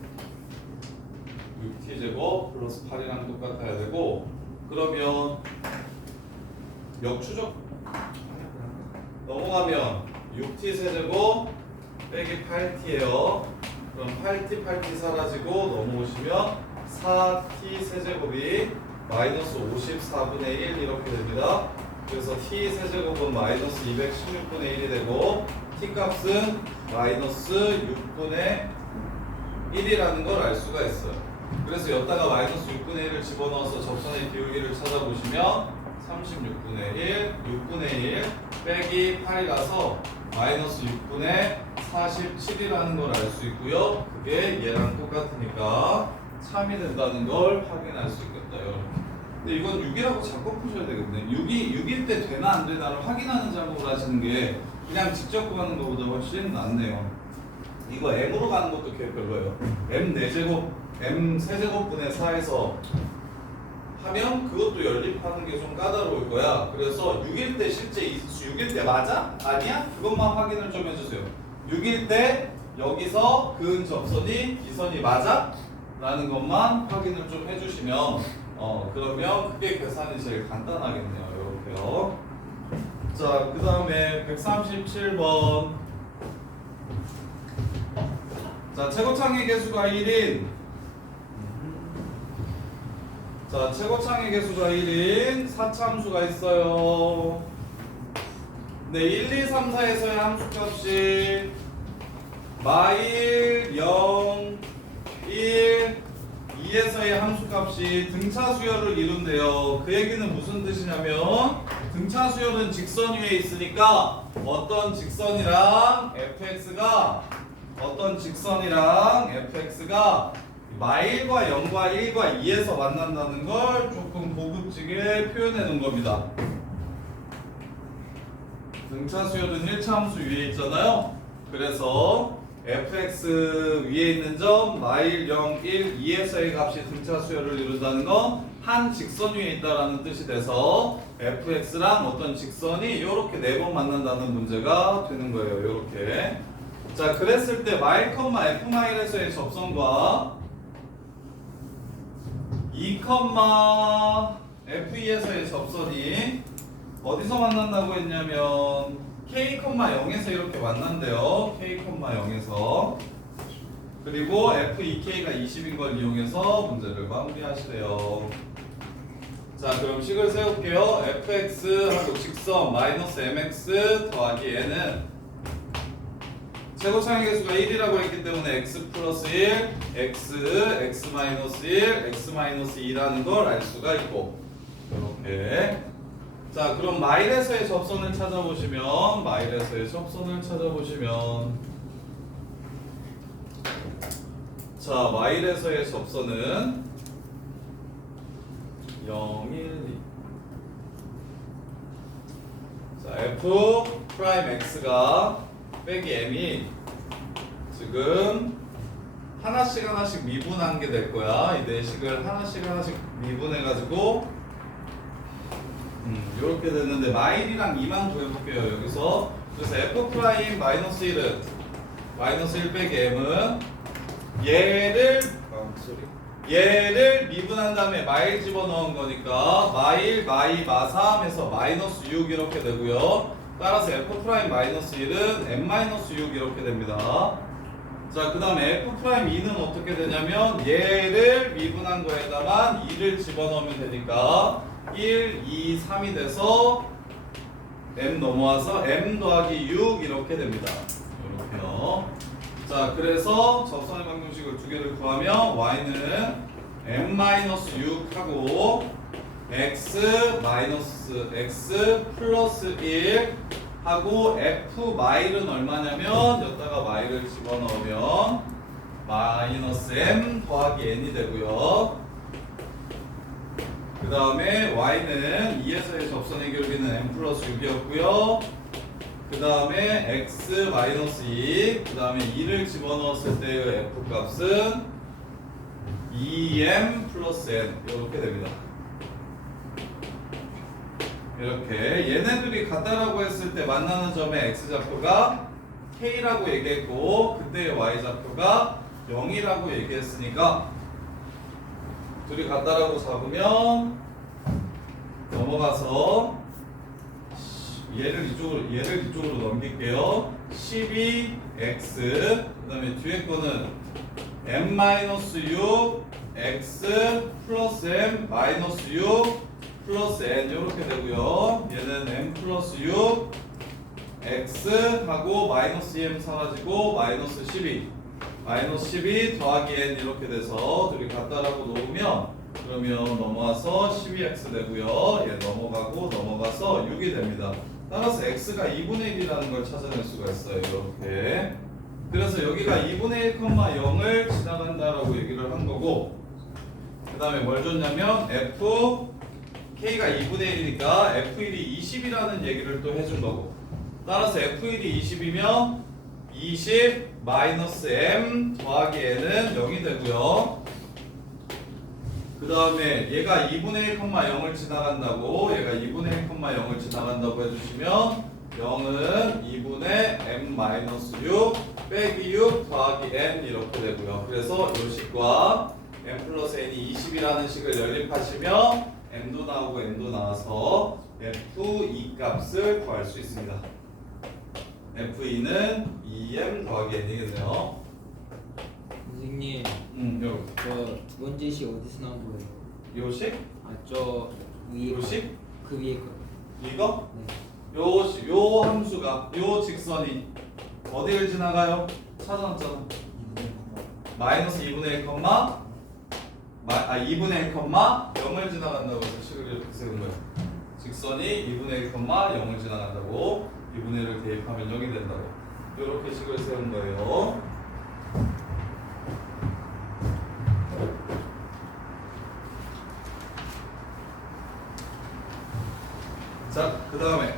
6t 제곱 플러스 8이랑 똑같아야 되고 그러면 역추적 넘어가면 6t 세제곱 빼기 8t예요. 그럼 8t 사라지고 넘어오시면 4t 세제곱이 마이너스 54분의 1 이렇게 됩니다. 그래서 t 세제곱은 마이너스 216분의 1이 되고 t 값은 마이너스 6분의 1이라는 걸 알 수가 있어요. 그래서 여기다가 마이너스 6분의 1을 집어넣어서 접선의 기울기를 찾아보시면 36분의 1, 6분의 1 빼기 8이라서 마이너스 6분의 47이라는 걸 알 수 있고요. 그게 얘랑 똑같으니까 참이 된다는 걸 확인할 수 있겠다. 이렇게. 근데 이건 6이라고 자꾸 푸셔야 되거든요. 6일 때 되나 안 되나를 확인하는 작업을 하시는 게 그냥 직접 구하는 것보다 훨씬 낫네요. 이거 m으로 가는 것도 꽤 별로예요. m 4제곱, m 세제곱분의 4에서 하면 그것도 연립하는 게 좀 까다로울 거야. 그래서 6일 때 실제 이 수 6일 때 맞아? 아니야? 그것만 확인을 좀 해주세요. 6일 때 여기서 그은 접선이 이 선이 맞아? 라는 것만 확인을 좀 해주시면 그러면 그게 계산이 제일 간단하겠네요. 이렇게요. 자, 그 다음에 137번. 자, 최고창의 개수가 1인. 자, 최고창의 개수가 1인 4차함수가 있어요. 네, 1, 2, 3, 4에서의 함수값이 마일, 0, 1, 2에서의 함수값이 등차 수열을 이룬대요. 그 얘기는 무슨 뜻이냐면 등차 수열은 직선 위에 있으니까 어떤 직선이랑 fx가 마일과 0과 1과 2에서 만난다는 걸 조금 고급지게 표현해 놓은 겁니다. 등차 수열은 1차 함수 위에 있잖아요. 그래서 fx 위에 있는 점 마일 0, 1, 2에서의 값이 등차 수열을 이룬다는 건 한 직선 위에 있다라는 뜻이 돼서 fx랑 어떤 직선이 이렇게 4번 만난다는 문제가 되는 거예요. 이렇게. 자, 그랬을 때 마일, f 마일에서의 접선과 2, f2에서의 접선이 어디서 만난다고 했냐면 k,0에서 이렇게 만난대요. k,0에서. 그리고 f2k가 20인 걸 이용해서 문제를 마무리하시래요. 자, 그럼 식을 세울게요. fx하고 직선 마이너스 mx 더하기 n은 최고창의 개수가 1이라고 했기 때문에 x 플러스 1, x 마이너스 1, x 마이너스 2라는 걸 알 수가 있고 이렇게. 자, 그럼 마일에서의 접선을 찾아보시면 자, 마일에서의 접선은 0, 1, 2. 자, f 프라임 x가 빼기 m이 지금 하나씩 미분한 게 될 거야. 이 내식을 하나씩 미분해가지고 이렇게 됐는데 마일이랑 2만 구해볼게요. 여기서. 그래서 f 프라임 마이너스 1은 마이너스 1 빼기 m은 얘를 미분한 다음에 마일 집어넣은 거니까 마일, 마3에서 마이너스 6 이렇게 되고요. 따라서 f 프라임 마이너스 1은 m 마이너스 6 이렇게 됩니다. 자, 그 다음에 f 프라임 2는 어떻게 되냐면 얘를 미분한 거에다만 2를 집어넣으면 되니까 1, 2, 3이 돼서 m 넘어와서 m 더하기 6 이렇게 됩니다. 이렇게요. 자, 그래서 접선의 방정식을 두 개를 구하면 y는 m-6 하고 x 플러스 1 하고 f 마일은 얼마냐면 여기다가 마일을 집어넣으면 마이너스 m 더하기 n이 되고요. 그 다음에 y는 2에서의 접선의 기울기는 m 플러스 6이었고요. 그 다음에 x 마이너스 2, 그 다음에 2를 집어넣었을 때의 f 값은 2m 플러스 n 이렇게 됩니다. 이렇게 얘네들이 같다라고 했을 때 만나는 점의 x좌표가 k라고 얘기했고 그때의 y좌표가 0이라고 얘기했으니까 둘이 같다라고 잡으면 넘어가서 얘를 이쪽으로 넘길게요. 12x 그 다음에 뒤에 거는 m-6 x 플러스 m 마이너스 6 플러스 n 이렇게 되고요. 얘는 n 플러스 6 x 하고 마이너스 2m 사라지고 마이너스 12 더하기 n 이렇게 돼서 둘이 같다라고 놓으면 그러면 넘어와서 12x 되고요. 얘 넘어가서 6이 됩니다. 따라서 x가 2분의 1이라는 걸 찾아낼 수가 있어요. 이렇게. 그래서 여기가 2분의 1,0을 지나간다라고 얘기를 한 거고, 그 다음에 뭘 줬냐면 k가 2분의 1이니까 f1이 20이라는 얘기를 또 해준 거고, 따라서 f1이 20이면 20 마이너스 m 더하기 n은 0이 되고요. 그 다음에 얘가 2분의 1,0을 지나간다고, 해주시면 0은 2분의 m 마이너스 6 빼기 6 더하기 n 이렇게 되고요. 그래서 이 식과 m 플러스 n이 20이라는 식을 연립하시면 m도 나오고 n도 나와서 f2 값을 구할 수 있습니다. f2는 2m 더하기 n이겠네요. 선생님, 여기 저 두 번째 시 어디서 나온 거예요? 요 식? 아, 저 위에 요 식? 그 위에 거. 이거? 네. 요 함수가 요 직선이 어디를 지나가요? 찾아놨잖아. 마이너스 2분의 1, 2분의 1, 0을 지나간다고 해서 식을 이렇게 세운 거예요. 직선이 2분의 1, 0을 지나간다고 2분의 1을 대입하면 0이 된다고 이렇게 식을 세운 거예요. 자, 그 다음에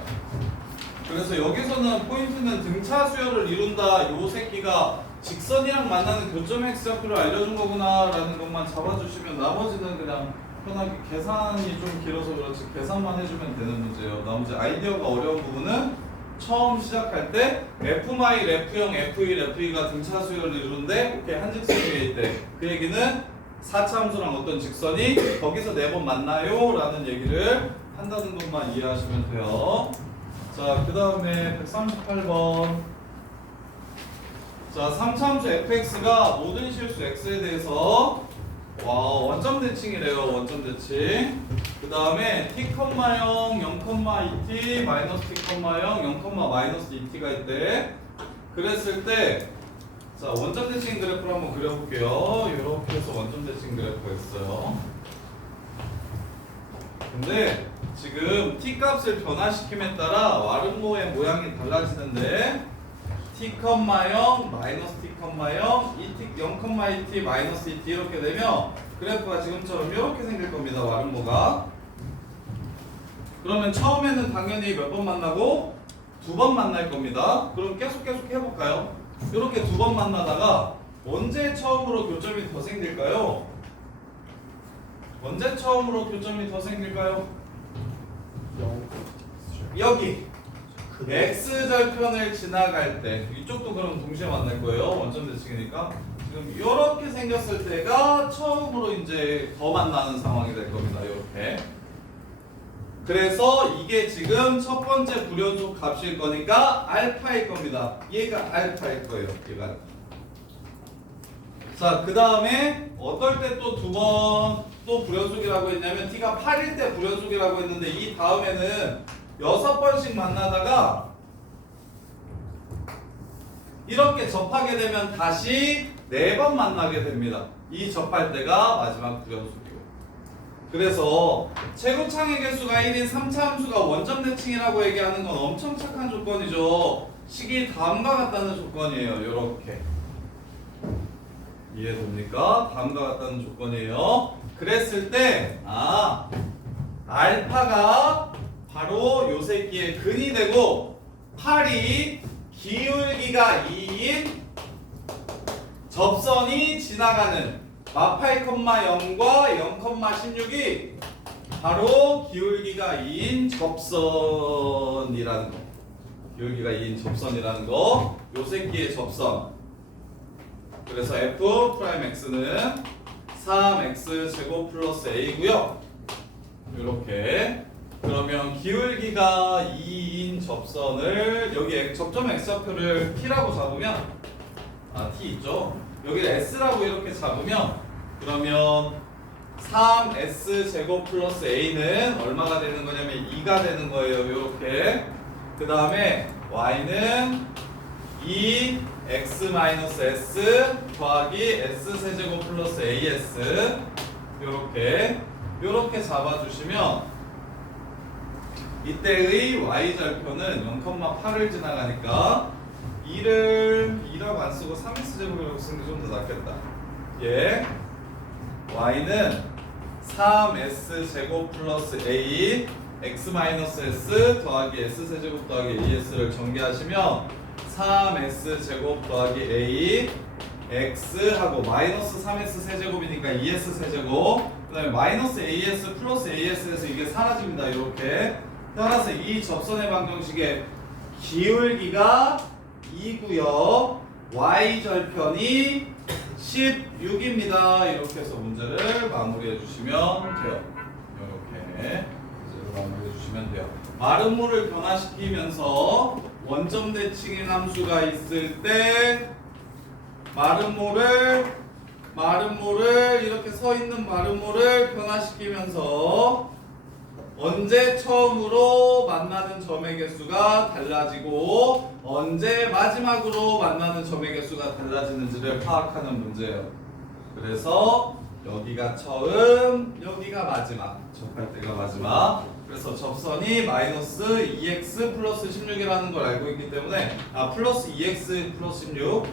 그래서 여기서는 포인트는 등차 수열을 이룬다. 요 새끼가 직선이랑 만나는 교점 x좌표를 알려준 거구나 라는 것만 잡아주시면 나머지는 그냥 편하게 계산이 좀 길어서 그렇지 계산만 해주면 되는 문제예요. 나머지 아이디어가 어려운 부분은 처음 시작할 때 f 마일 f0 f1 f2가 등차 수열을 이루는데 오케이 한직선 위에 있대. 그 얘기는 4차 함수랑 어떤 직선이 거기서 4번 만나요 라는 얘기를 한다는 것만 이해하시면 돼요. 자, 그 다음에 138번. 자, 3차 함수 fx가 모든 실수 x에 대해서 원점 대칭이래요. 원점 대칭. 그 다음에 t, 0, 0,2t, 마이너스 t, 0, 0, 마이너스 2t가 있대. 그랬을 때 자, 원점 대칭 그래프를 한번 그려볼게요. 이렇게 해서 원점 대칭 그래프가 있어요. 근데 지금 t 값을 변화시킴에 따라 와름모의 모양이 달라지는데 t, 0, 마이너스 t, 0, 0,2t, 마이너스 2t 이렇게 되면 그래프가 지금처럼 이렇게 생길 겁니다. 와름모가. 그러면 처음에는 당연히 몇 번 만나고 2번 만날 겁니다. 그럼 계속 해볼까요? 이렇게 2번 만나다가 언제 처음으로 교점이 더 생길까요? 언제 처음으로 교점이 더 생길까요? 여기 x절편을 지나갈 때 이쪽도 그럼 동시에 만날 거예요. 원점 대칭이니까 지금 이렇게 생겼을 때가 처음으로 이제 더 만나는 상황이 될 겁니다. 이렇게. 그래서 이게 지금 첫 번째 불연속 값일 거니까 알파일 겁니다. 얘가 알파일 거예요. 얘가. 자, 그 다음에 어떨 때 또 2번 또 불연속이라고 했냐면 t가 8일 때 불연속이라고 했는데 이 다음에는 6번씩 만나다가 이렇게 접하게 되면 다시 4번 만나게 됩니다. 이 접할 때가 마지막 불연속이고. 그래서 최고창의 개수가 1인 3차 함수가 원점 대칭이라고 얘기하는 건 엄청 착한 조건이죠. 식이 다음과 같다는 조건이에요. 이렇게. 이해됩니까? 다음과 같다는 조건이에요. 그랬을 때 알파가 바로 요 새끼의 근이 되고 8이 기울기가 2인 접선이 지나가는 마8,0과 0,16이 바로 기울기가 2인 접선이라는 거. 기울기가 2인 접선이라는 거. 요 새끼의 접선. 그래서 f 프라임 x는 3x 제곱 플러스 a고요. 이렇게. 그러면 기울기가 2인 접선을 여기 접점 x좌표를 t라고 잡으면 t 있죠. 여기를 s라고 이렇게 잡으면 그러면 3s 제곱 플러스 a는 얼마가 되는 거냐면 2가 되는 거예요. 이렇게. 그 다음에 y는 2x 마이너스 s 더하기 s 세제곱 플러스 as 요렇게 잡아주시면 이때의 y절표는 0,8을 지나가니까 2라고 안 쓰고 3x 제곱이라고 쓰는 게 좀 더 낫겠다. 예. y는 3s 제곱 플러스 a x 마이너스 s 더하기 s 세제곱 더하기 as를 전개하시면 3s 제곱 더하기 a x 하고 마이너스 3s 세제곱이니까 2s 세제곱 그 다음에 마이너스 as 플러스 as에서 이게 사라집니다. 이렇게 따라서 이 접선의 방정식의 기울기가 2고요 y절편이 16입니다. 이렇게 해서 문제를 마무리해 주시면 돼요. 이렇게 문제를 마무리해 주시면 돼요. 마름모를 변화시키면서 원점 대칭인 함수가 있을 때 마름모를 이렇게 서 있는 마름모를 변화시키면서 언제 처음으로 만나는 점의 개수가 달라지고 언제 마지막으로 만나는 점의 개수가 달라지는지를 파악하는 문제예요. 그래서 여기가 처음, 여기가 마지막. 접할 때가 마지막. 그래서 접선이 마이너스 2x 플러스 16이라는 걸 알고 있기 때문에 플러스 2x 플러스 16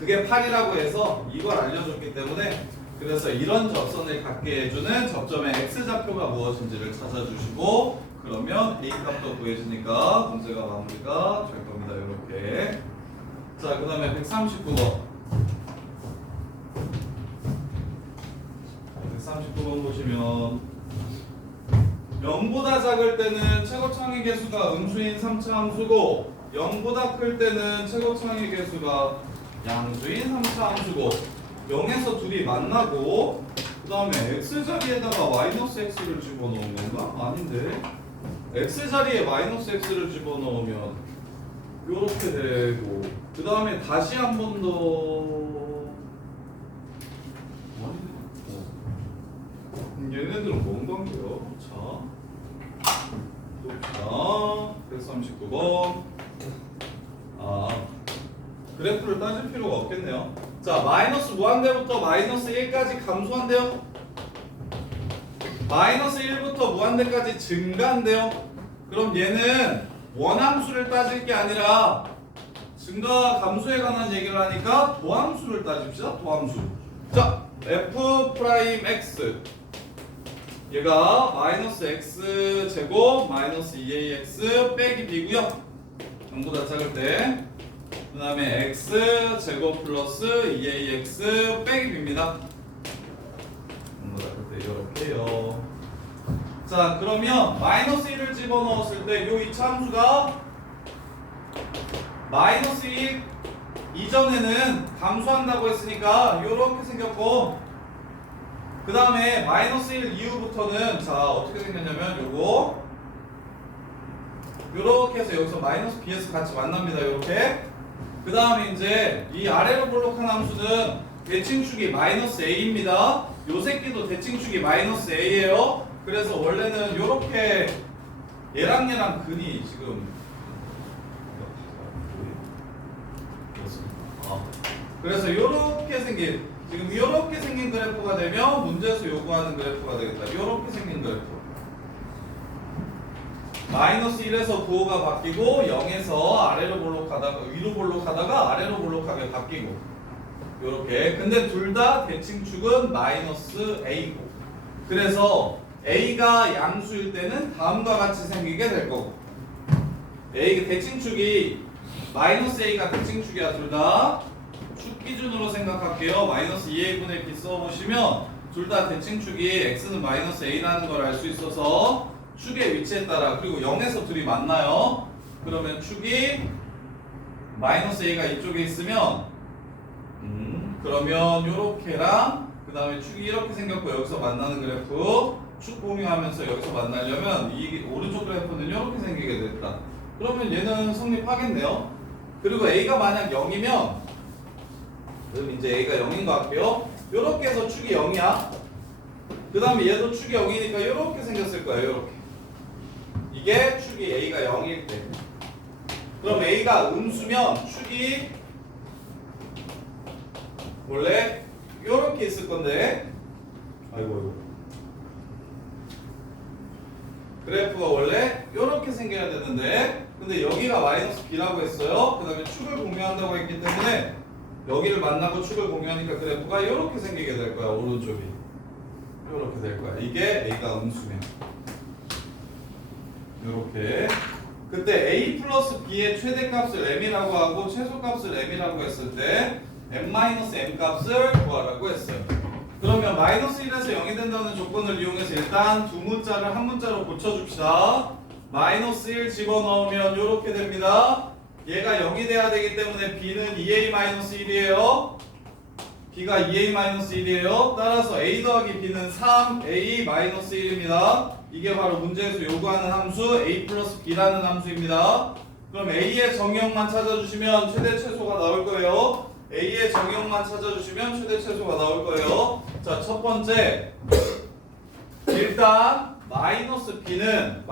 그게 8이라고 해서 이걸 알려줬기 때문에 그래서 이런 접선을 갖게 해주는 접점의 x좌표가 무엇인지를 찾아주시고 그러면 a 값도 구해지니까 문제가 마무리가 될 겁니다. 이렇게. 자, 그 다음에 139번 139번 보시면 0보다 작을 때는 최고창의 개수가 음수인 3차 함수고 0보다 클 때는 최고창의 개수가 양수인 3차 함수고 0에서 둘이 만나고 그 다음에 x자리에다가 마이너스 x를 집어넣은 건가? 아닌데 x자리에 마이너스 x를 집어넣으면 요렇게 되고 그 다음에 다시 한 번 더 얘네들은 뭔 관계요? 자 139번 그래프를 따질 필요가 없겠네요. 자, 마이너스 무한대부터 마이너스 1까지 감소한대요. 마이너스 1부터 무한대까지 증가한대요. 그럼 얘는 원함수를 따질 게 아니라 증가와 감소에 관한 얘기를 하니까 도함수를 따집시다. 도함수. 자, f 프라임 x 얘가 마이너스 x 제곱 마이너스 2ax 빼기 b고요. 전보다 작을 때 그 다음에 x 제곱 플러스 2ax 빼기 b입니다. 전보다 작을 때 이렇게요. 자, 그러면 마이너스 1을 집어넣었을 때 요 이차 함수가 마이너스 1 이전에는 감소한다고 했으니까 요렇게 생겼고 그 다음에 마이너스 1 이후부터는 자 어떻게 생겼냐면 요거 요렇게 해서 여기서 마이너스 b에서 같이 만납니다. 요렇게 그 다음에 이제 이 아래로 볼록한 함수는 대칭축이 마이너스 a입니다. 요 새끼도 대칭축이 마이너스 a예요. 그래서 원래는 요렇게 얘랑 근이 지금 그래서 요렇게 생긴 지금 요렇게 생긴 그래프가 되면 문제에서 요구하는 그래프가 되겠다. 요렇게 생긴 그래프. 마이너스 1에서 9호가 바뀌고 0에서 아래로 볼록하다가 위로 볼록하다가 아래로 볼록하게 바뀌고 요렇게. 근데 둘 다 대칭축은 마이너스 a고 그래서 a가 양수일 때는 다음과 같이 생기게 될 거고 a 대칭축이 마이너스 a가 대칭축이야. 둘 다 축 기준으로 생각할게요. 마이너스 2a분의 b 써보시면 둘 다 대칭축이 x는 마이너스 a라는 걸 알 수 있어서 축의 위치에 따라 그리고 0에서 둘이 만나요. 그러면 축이 마이너스 a가 이쪽에 있으면 그러면 요렇게랑 그 다음에 축이 이렇게 생겼고 여기서 만나는 그래프 축 공유하면서 여기서 만나려면 이 오른쪽 그래프는 이렇게 생기게 됐다. 그러면 얘는 성립하겠네요. 그리고 a가 만약 0이면 그럼 이제 a가 0인 것 같고요. 요렇게 해서 축이 0이야. 그 다음에 얘도 축이 0이니까 요렇게 생겼을 거예요. 요렇게. 이게 축이 A가 0일 때. 그럼 A가 음수면 축이 원래 요렇게 있을 건데, 아이고 그래프가 원래 요렇게 생겨야 되는데, 근데 여기가 마이너스 B라고 했어요. 그 다음에 축을 공유한다고 했기 때문에 여기를 만나고 축을 공유하니까 그래프가 요렇게 생기게 될 거야. 오른쪽이 요렇게 될 거야. 이게 A가 음수면 요렇게. 그때 A 플러스 B의 최대값을 M이라고 하고 최소값을 M이라고 했을 때 M-M 값을 구하라고 했어요. 그러면 마이너스 1에서 0이 된다는 조건을 이용해서 일단 두 문자를 한 문자로 고쳐줍시다. 마이너스 1 집어넣으면 이렇게 됩니다. 얘가 0이 돼야 되기 때문에 B는 2A-1이에요. B가 2A-1이에요. 따라서 A 더하기 B는 3A-1입니다. 이게 바로 문제에서 요구하는 함수 A 플러스 B라는 함수입니다. 그럼 A의 정의역만 찾아주시면 최대 최소가 나올 거예요. A의 정의역만 찾아주시면 최대 최소가 나올 거예요. 자, 첫 번째, 일단 마이너스 B는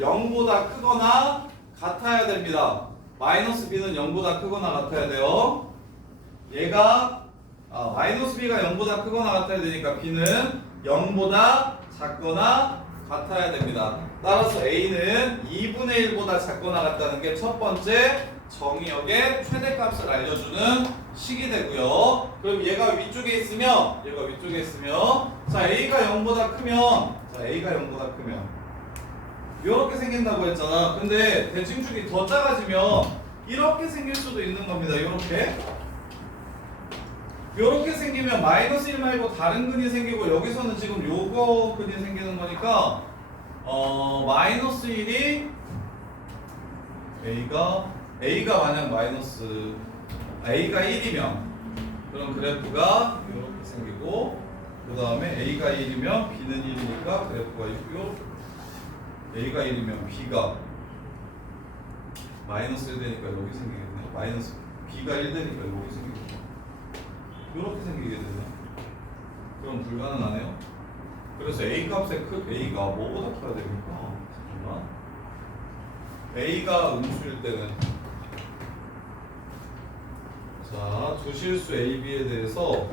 0보다 크거나 같아야 됩니다. 마이너스 B는 0보다 크거나 같아야 돼요. 얘가 마이너스 B가 0보다 크거나 같아야 되니까 B는 0보다 작거나 같아야 됩니다. 따라서 A는 2분의 1보다 작거나 같다는 게 첫 번째 정의역의 최대값을 알려주는 식이 되고요. 그럼 얘가 위쪽에 있으면 자, A가 0보다 크면 이렇게 생긴다고 했잖아. 근데 대칭축이 더 작아지면 이렇게 생길 수도 있는 겁니다. 이렇게 생기면 마이너스 1 말고 다른 근이 생기고, 여기서는 지금 요거 근이 생기는 거니까 마이너스 1이 A가 만약 A가 1이면 그럼 그래프가 이렇게 생기고, 그 다음에 A가 1이면 B는 1이니까 그래프가 있고요. A가 1이면 B가 마이너스 1 되니까 여기 생기겠네. 마이너스 B가 1 되니까 여기 생기겠네. 이렇게 생기게 되네. 그럼 불가능하네요. 그래서 A 값의 A가 뭐보다 커야 됩니까? 잠깐만. A가 음수일 때는, 자, 두실수 AB에 대해서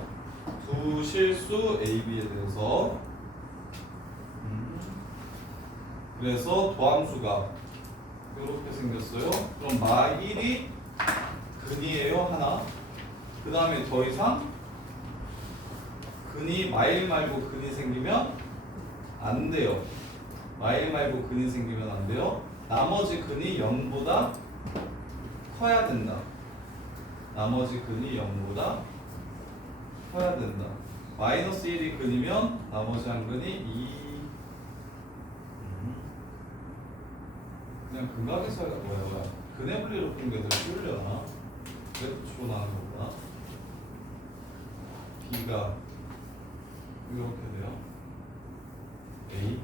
그래서 도함수가 이렇게 생겼어요. 그럼 마1이 근이에요, 하나. 그 다음에 더 이상 근이 마일 말고 근이 생기면 안 돼요. 마일 말고 근이 생기면 안 돼요. 나머지 근이 0보다 커야 된다. 마이너스 1이 근이면 나머지 한 근이 2. 그냥 근각에서 뭐야? 근의 분리로 푼 게 더 쉬우려나? 그래도 추론하는 거구나. B가 이렇게 돼요. A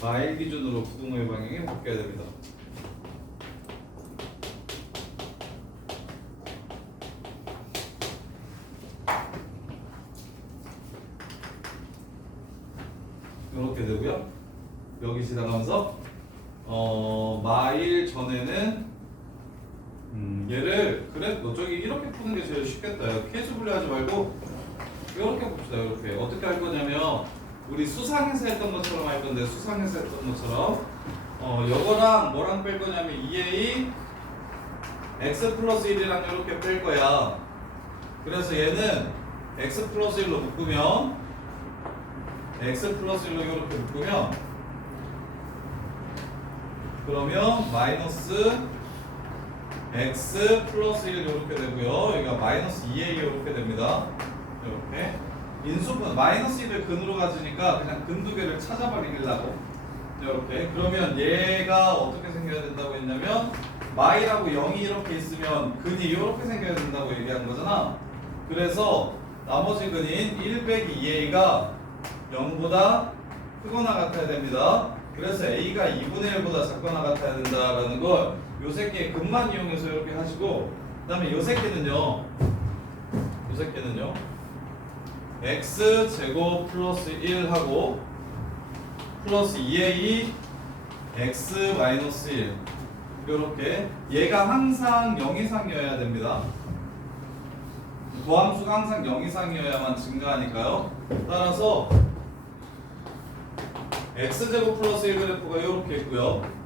마일 기준으로 부등호의 방향이 바뀌어야 됩니다. 이렇게 되고요. 여기 지나가면서 마일 전에는 얘를 그래 너 저기 이렇게 푸는 게 제일 쉽겠다. 케이스 분리하지 말고 이렇게 봅시다. 이렇게 어떻게 할 거냐면 우리 수상에서 했던 것처럼 할 건데 수상에서 했던 것처럼 요거랑 뭐랑 뺄 거냐면 2a x 플러스 1이랑 이렇게 뺄 거야. 그래서 얘는 x 플러스 1로 묶으면 x 플러스 1로 이렇게 묶으면 그러면 마이너스 x 플러스 1 이렇게 되고요. 여기가 마이너스 2a 이렇게 됩니다. 이렇게 인수분 마이너스 1을 근으로 가지니까 그냥 근 두 개를 찾아버리려고 이렇게. 그러면 얘가 어떻게 생겨야 된다고 했냐면 마이라고 0이 이렇게 있으면 근이 이렇게 생겨야 된다고 얘기한 거잖아. 그래서 나머지 근인 1 빼기 2a가 0보다 크거나 같아야 됩니다. 그래서 a가 2분의 1보다 작거나 같아야 된다라는 걸 요 새끼의 근만 이용해서 이렇게 하시고, 그 다음에 요 새끼는요 x 제곱 플러스 1 하고 플러스 2a x 마이너스 1 요렇게. 얘가 항상 0 이상이어야 됩니다. 도함수가 항상 0 이상이어야만 증가하니까요. 따라서 x제곱 플러스 1 그래프가 이렇게 있고요.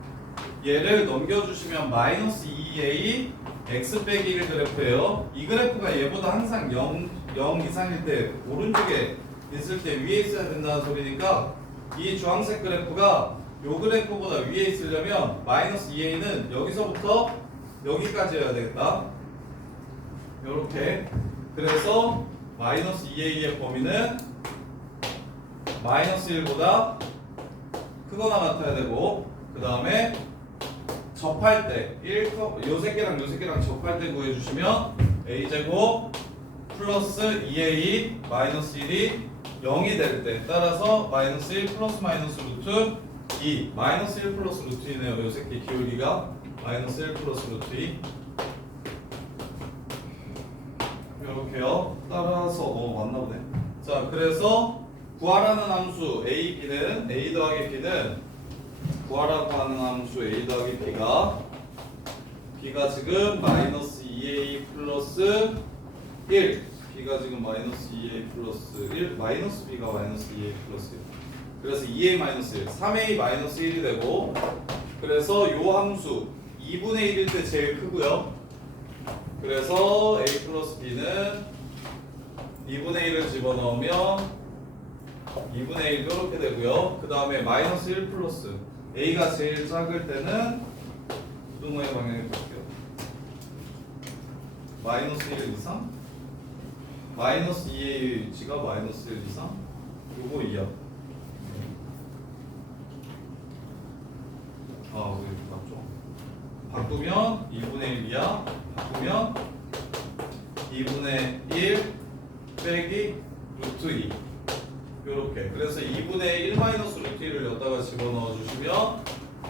얘를 넘겨주시면 마이너스 2a x 빼기 1 그래프예요. 이 그래프가 얘보다 항상 0 이상일 때 오른쪽에 있을 때 위에 있어야 된다는 소리니까 이 주황색 그래프가 요 그래프보다 위에 있으려면 마이너스 2a는 여기서부터 여기까지여야 되겠다. 요렇게. 그래서 마이너스 2a의 범위는 마이너스 1보다 크거나 같아야 되고, 그 다음에 접할 때 요 새끼랑 요 새끼랑 접할 때 구해주시면 a제곱 플러스 2a 마이너스 1이 0이 될 때, 따라서 마이너스 1 플러스 마이너스 루트 2 마이너스 1 플러스 루트 2네요. 요 새끼 기울기가 마이너스 1 플러스 루트 2 이렇게요. 따라서 맞나보네. 자, 그래서 구하라는 함수 a, b는 a 더하기 b는 구하라고 하는 함수 a 더하기 b가 지금 마이너스 2a 플러스 1 b가 지금 마이너스 2a 플러스 1 마이너스 b가 마이너스 2a 플러스 1 그래서 2a 마이너스 1 3a 마이너스 1이 되고, 그래서 요 함수 2분의 1일 때 제일 크고요. 그래서 a 플러스 b는 2분의 1을 집어넣으면 2분의 1 이렇게 되고요. 그 다음에 마이너스 1 플러스 a가 제일 작을 때는 부등호의 방향이 볼게요. 마이너스 1 이상 마이너스 2의 위치가 마이너스 1 이상 요거 2야. 우리 맞죠? 바꾸면 2분의 1이야. 바꾸면 2분의 1 빼기 루트 2 요렇게. 그래서 2분의 1 마이너스 루트 1을 여기다가 집어넣어 주시면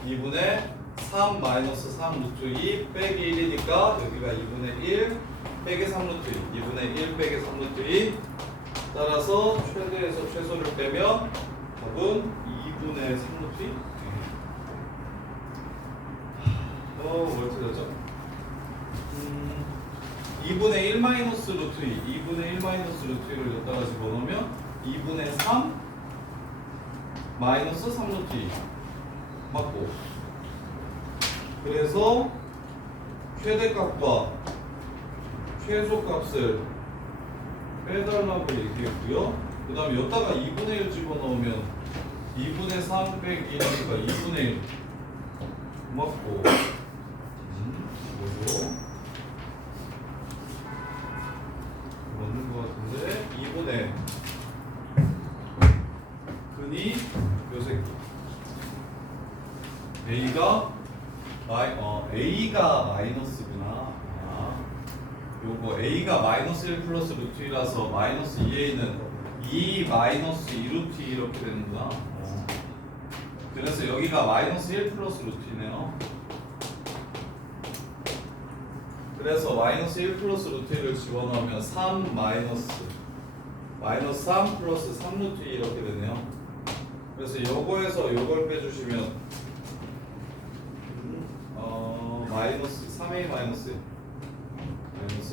2분의 3 마이너스 3 루트 2 빼기 1이니까 여기가 2분의 1 빼기 3 루트 2 2분의 1 빼기 3 루트 2 따라서 최대에서 최소를 빼면 답은 2분의 3 루트 2 뭘 틀렸죠? 2분의 1 마이너스 루트 2 2분의 1 마이너스 루트 2를 여기다가 집어넣으면 2분의 3 마이너스 3 루트 2 맞고, 그래서 최대값과 최소값을 빼달라고 얘기했고요. 그 다음에 여기다가 2분의 1 집어넣으면 2분의 3 빼기 1이니까 2분의 1 맞고, 뭐죠? 맞는 것 같은데 2분의 근이 요 새끼 a가 마이너스구나. 요거 a가 마이너스 1 플러스 루트 2라서 마이너스 2a는 2 마이너스 2 루트 2 이렇게 되는구나. 그래서 여기가 마이너스 1 플러스 루트 2네요. 그래서 마이너스 1 플러스 루트 1을 집어넣으면 3 마이너스 3 플러스 3 루트 2 이렇게 되네요. 그래서 요거에서 요걸 빼주시면 마이너스 3a 마이너스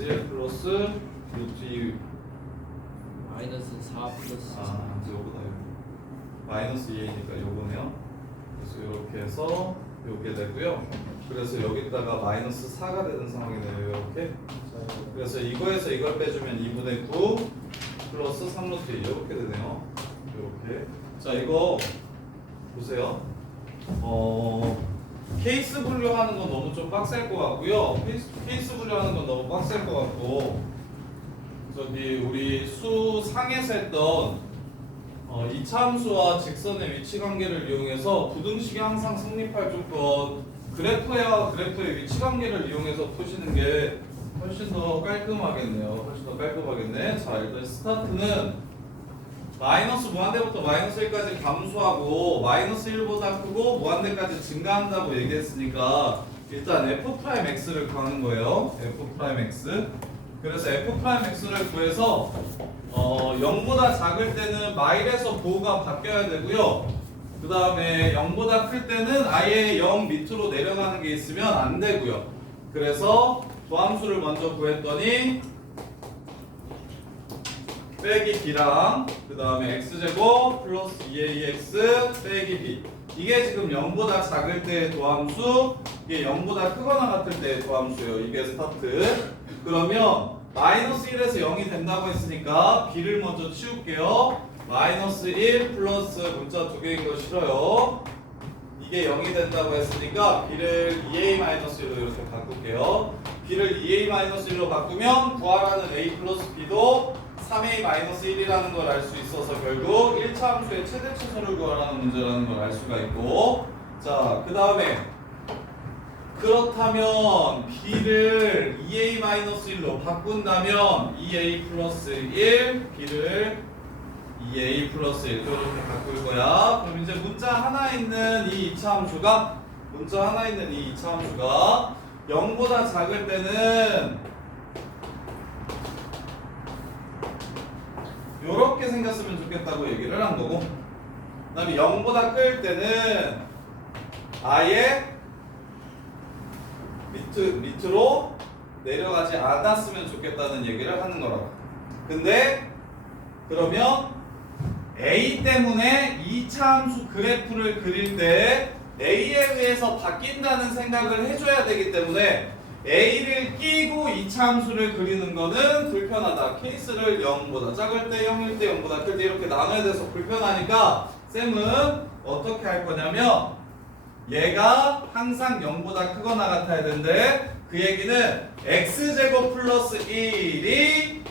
1 플러스 루트 2 마이너스 4 플러스 아 이제 요거다 요거. 마이너스 2A니까 요거네요. 그래서 이렇게 해서 요게 되고요. 그래서 여기다가 마이너스 4가 되는 상황이네요. 이렇게. 그래서 이거에서 이걸 빼주면 2분의 9 플러스 3루트 2 이렇게 되네요. 이렇게. 자 이거 보세요. 케이스 분류하는 건 너무 좀 빡셀 것 같고요. 케이스 분류하는 건 너무 빡셀 것 같고 저기 우리 수 상에서 했던 이차함수와 직선의 위치 관계를 이용해서 부등식이 항상 성립할 조건 그래프와 그래프의 위치 관계를 이용해서 푸시는 게 훨씬 더 깔끔하겠네요. 훨씬 더 깔끔하겠네. 자 일단 스타트는 마이너스 무한대부터 마이너스 1까지 감소하고 마이너스 1보다 크고 무한대까지 증가한다고 얘기했으니까 일단 f'x를 구하는 거예요. f'x. 그래서 f'x를 구해서 0보다 작을 때는 마일에서 보호가 바뀌어야 되고요. 그 다음에 0보다 클 때는 아예 0 밑으로 내려가는 게 있으면 안 되고요. 그래서 도함수를 먼저 구했더니 빼기 b랑 그 다음에 x제곱 플러스 2ax 빼기 b 이게 지금 0보다 작을 때의 도함수 이게 0보다 크거나 같을 때의 도함수예요. 이게 스타트. 그러면 마이너스 1에서 0이 된다고 했으니까 b를 먼저 치울게요. 마이너스 1 플러스 문자 두 개인 거 싫어요. 이게 0이 된다고 했으니까 b를 2a-1로 이렇게 바꿀게요. b를 2a-1로 바꾸면 구하라는 a 플러스 b도 3a-1이라는 걸 알 수 있어서 결국 1차 함수의 최대 최소를 구하라는 문제라는 걸 알 수가 있고 자 그 다음에 그렇다면 b를 2a-1로 바꾼다면 2a 플러스 1 b를 2a 플러스 1 이렇게 바꿀 거야. 그럼 이제 문자 하나 있는 이 2차 함수가 0보다 작을 때는 요렇게 생겼으면 좋겠다고 얘기를 한 거고 그 다음에 0보다 클 때는 아예 밑으로 내려가지 않았으면 좋겠다는 얘기를 하는 거라고. 근데 그러면 A 때문에 2차 함수 그래프를 그릴 때 A에 의해서 바뀐다는 생각을 해줘야 되기 때문에 A를 끼고 2차 함수를 그리는 거는 불편하다. 케이스를 0보다 작을 때 0일 때 0보다 클 때 이렇게 나눠야 돼서 불편하니까 쌤은 어떻게 할 거냐면 얘가 항상 0보다 크거나 같아야 되는데 그 얘기는 x제곱 플러스 1이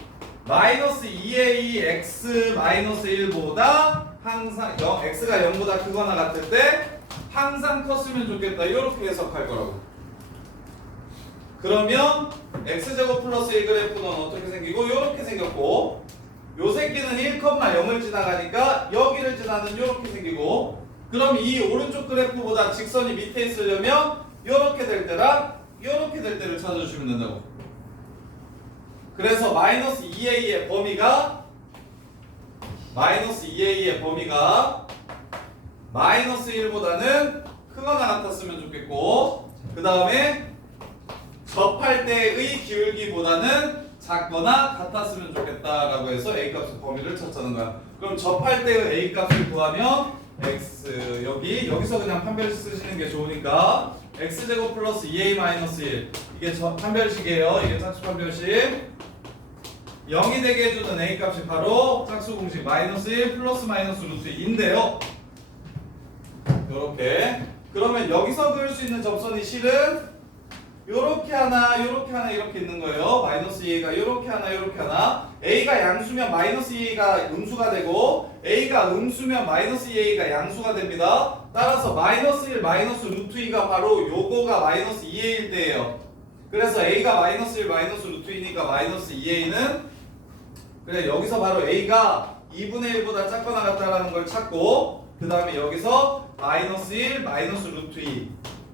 마이너스 2a x 마이너스 1보다 항상 x가 0보다 크거나 같을 때 항상 컸으면 좋겠다. 이렇게 해석할 거라고. 그러면 x제곱 플러스 1 그래프는 어떻게 생기고 이렇게 생겼고 요 새끼는 1,0을 지나가니까 여기를 지나는 이렇게 생기고 그럼 이 오른쪽 그래프보다 직선이 밑에 있으려면 이렇게 될 때랑 이렇게 될 때를 찾아주시면 된다고. 그래서 마이너스 2a의 범위가 마이너스 1보다는 크거나 같았으면 좋겠고 그 다음에 접할 때의 기울기보다는 작거나 같았으면 좋겠다라고 해서 a 값의 범위를 찾자는 거야. 그럼 접할 때의 a 값을 구하면 x 여기서 그냥 판별식 쓰시는 게 좋으니까 x제곱 플러스 2a-1 이게 판별식이에요. 이게 짝수 판별식 0이 되게 해주는 a 값이 바로 짝수 공식 마이너스 1 플러스 마이너스 루트 2인데요. 요렇게 그러면 여기서 그을 수 있는 접선이 실은 요렇게 하나 이렇게 있는 거예요. 마이너스 2a가 요렇게 하나 a가 양수면 마이너스 2a가 음수가 되고 a가 음수면 마이너스 2a가 양수가 됩니다. 따라서 마이너스 1 마이너스 루트 2가 바로 요거가 마이너스 2a일 때예요. 그래서 a가 마이너스 1 마이너스 루트 2니까 마이너스 2a는 그래 여기서 바로 a가 2분의 1보다 작거나 같다라는 걸 찾고 그 다음에 여기서 마이너스 1 마이너스 루트 2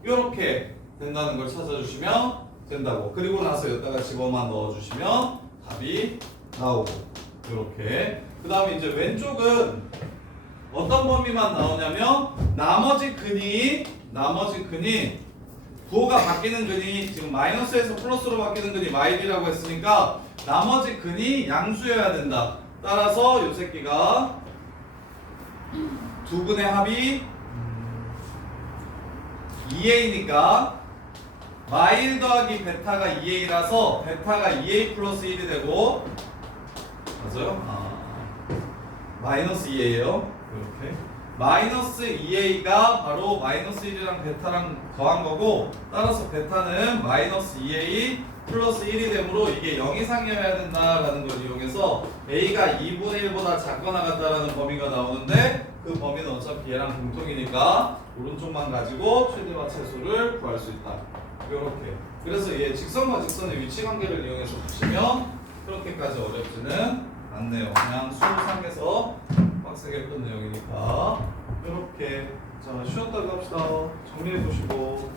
요렇게 된다는 걸 찾아주시면 된다고. 그리고 나서 여기다가 집어만 넣어주시면 답이 나오고 이렇게. 그 다음에 이제 왼쪽은 어떤 범위만 나오냐면 나머지 근이 부호가 바뀌는 근이 지금 마이너스에서 플러스로 바뀌는 근이 마일이라고 했으니까 나머지 근이 양수여야 된다. 따라서 요 새끼가 두 분의 합이 2a니까 마일 더하기 베타가 2a라서 베타가 2a 플러스 1이 되고 맞아요? 마이너스 2a예요. 이렇게 마이너스 2a가 바로 마이너스 1이랑 베타랑 더한 거고 따라서 베타는 마이너스 2a 플러스 1이 되므로 이게 0 이상이어야 된다라는 걸 이용해서 a가 2분의 1보다 작거나 같다라는 범위가 나오는데 그 범위는 어차피 얘랑 공통이니까 오른쪽만 가지고 최대와 최소를 구할 수 있다. 이렇게. 그래서 얘 직선과 직선의 위치 관계를 이용해서 보시면 그렇게까지 어렵지는 않네요. 그냥 수상에서 빡세게 푼 내용이니까 이렇게. 자, 쉬었다가 합시다. 정리해 보시고.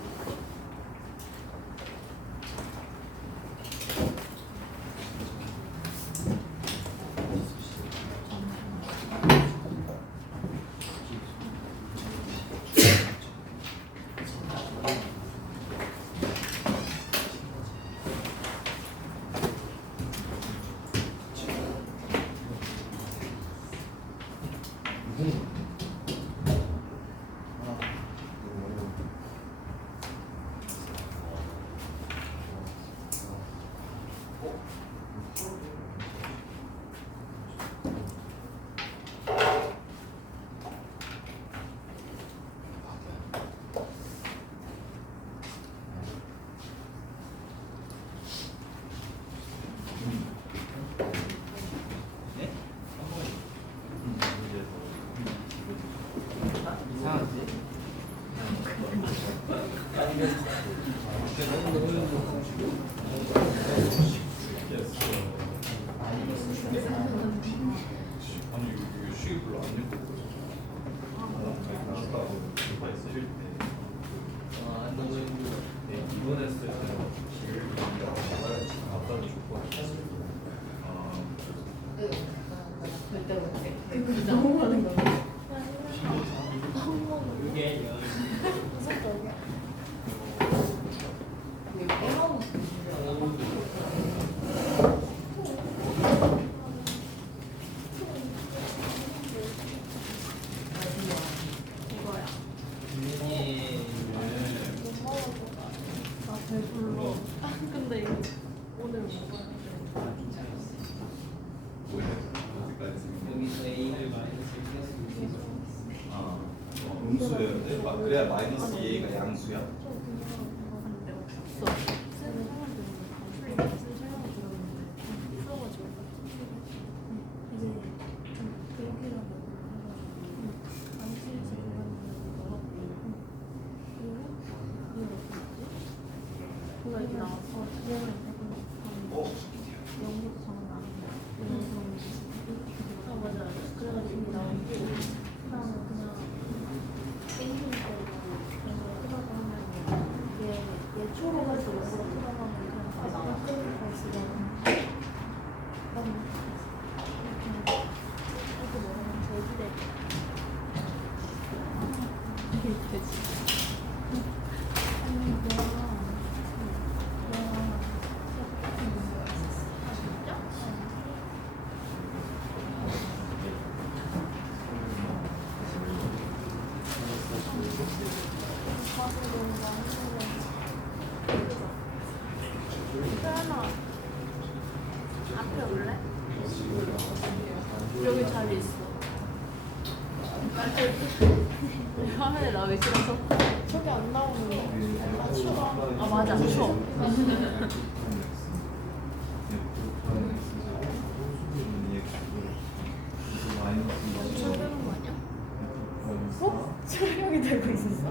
네? 이상한데? 아니 이거 쉬기 별로 안 예뻐. 입원했을 때 아빠는 좋고 너무 많은 거 같아. 그게 이거야. 예. 나 배불러. 근데 이거 오늘 먹어야 돼. 여기서 A를 마이너스 플러스 음수여야 돼? 그래야 마이너스 2a가 양수야? 근데 없어. 쓰는 사람들은 풀이 쓸 생각이 들었는데 풀어가지고 이제 좀 그렇게라도 안 쓰이지 그러면 어렵고 그리고 그거 이렇게 나와서 그거를 어? 영국도 정은 아니고 아 맞아. 그래가지고 나오고 그다음에 그냥 땡기는 거고 그래서 쓰라고 하면 얘 초로 가지고 영어로 쓰라고 하면 그냥 다 땡기고 있으면 그다음에 이렇게 먹으면 돼지돼. 이게 돼지. 아니 내가 태연아 앞에 올래? 여기 자리 있어. 화면에 나오기 싫어서 저기 안 나오는데. 아 맞아 추워. 촬영한 거 아니야? 어? 촬영이 되고 있었어?